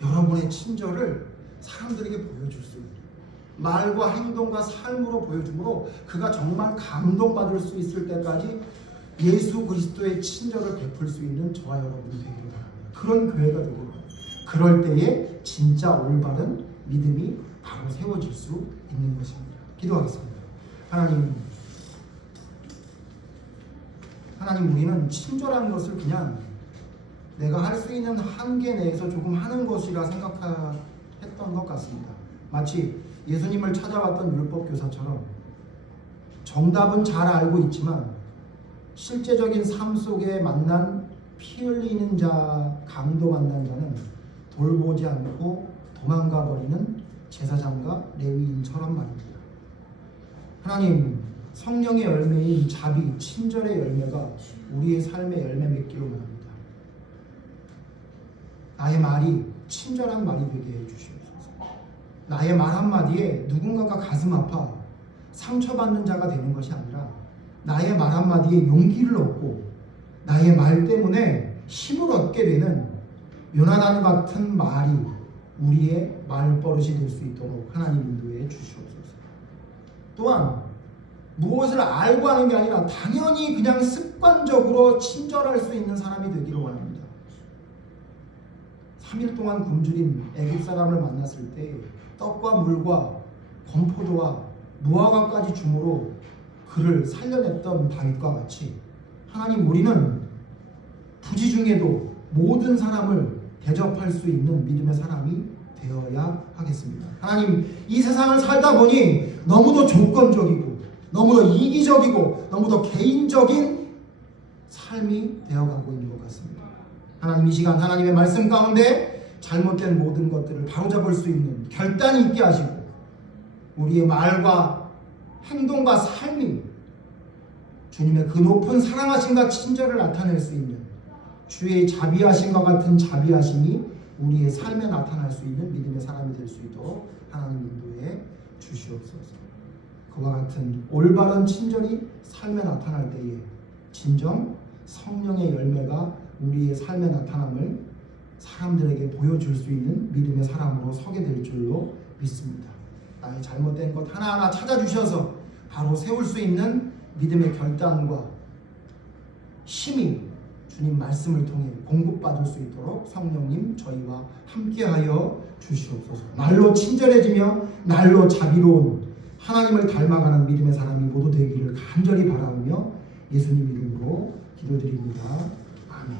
여러분의 친절을 사람들에게 보여줄 수 있는, 말과 행동과 삶으로 보여줌으로 그가 정말 감동받을 수 있을 때까지 예수 그리스도의 친절을 베풀 수 있는 저와 여러분이 되기를 바랍니다. 그런 교회가 되기를 바랍니다. 그럴 때에 진짜 올바른 믿음이 바로 세워질 수 있는 것입니다. 기도하겠습니다. 하나님, 우리는 친절한 것을 그냥 내가 할 수 있는 한계 내에서 조금 하는 것이라 생각했던 것 같습니다. 마치 예수님을 찾아왔던 율법교사처럼 정답은 잘 알고 있지만 실제적인 삶 속에 만난 피 흘리는 자, 강도 만난 자는 돌보지 않고 도망가 버리는 제사장과 레위인처럼 말입니다. 하나님, 성령의 열매인 자비, 친절의 열매가 우리의 삶의 열매 맺기로 원합니다. 나의 말이 친절한 말이 되게 해주시옵소서. 나의 말 한마디에 누군가가 가슴 아파 상처받는 자가 되는 것이 아니라 나의 말 한마디에 용기를 얻고 나의 말 때문에 힘을 얻게 되는 요나단 같은 말이 우리의 말버릇이 될 수 있도록 하나님 인도해 주시옵소서. 또한 무엇을 알고 하는 게 아니라 당연히 그냥 습관적으로 친절할 수 있는 사람이 되기를 원합니다. 3일 동안 굶주린 애굽 사람을 만났을 때 떡과 물과 건포도와 무화과까지 줌으로 그를 살려냈던 다윗과 같이, 하나님, 우리는 부지 중에도 모든 사람을 대접할 수 있는 믿음의 사람이 되어야 하겠습니다. 하나님, 이 세상을 살다 보니 너무도 조건적이고 너무도 이기적이고 너무도 개인적인 삶이 되어가고 있는 것 같습니다. 하나님, 이 시간 하나님의 말씀 가운데 잘못된 모든 것들을 바로잡을 수 있는 결단이 있게 하시고 우리의 말과 행동과 삶이 주님의 그 높은 사랑하심과 친절을 나타낼 수 있는 주의 자비하심과 같은 자비하심이 우리의 삶에 나타날 수 있는 믿음의 사람이 될 수 있도록 하나님 인도해 주시옵소서. 그와 같은 올바른 친절이 삶에 나타날 때에 진정 성령의 열매가 우리의 삶에 나타남을 사람들에게 보여줄 수 있는 믿음의 사람으로 서게 될 줄로 믿습니다. 나의 잘못된 것 하나하나 찾아주셔서 바로 세울 수 있는 믿음의 결단과 힘이 주님 말씀을 통해 공급받을 수 있도록 성령님 저희와 함께하여 주시옵소서. 날로 친절해지며 날로 자비로운 하나님을 닮아가는 믿음의 사람이 모두 되기를 간절히 바라오며 예수님 이름으로 기도드립니다. 아멘.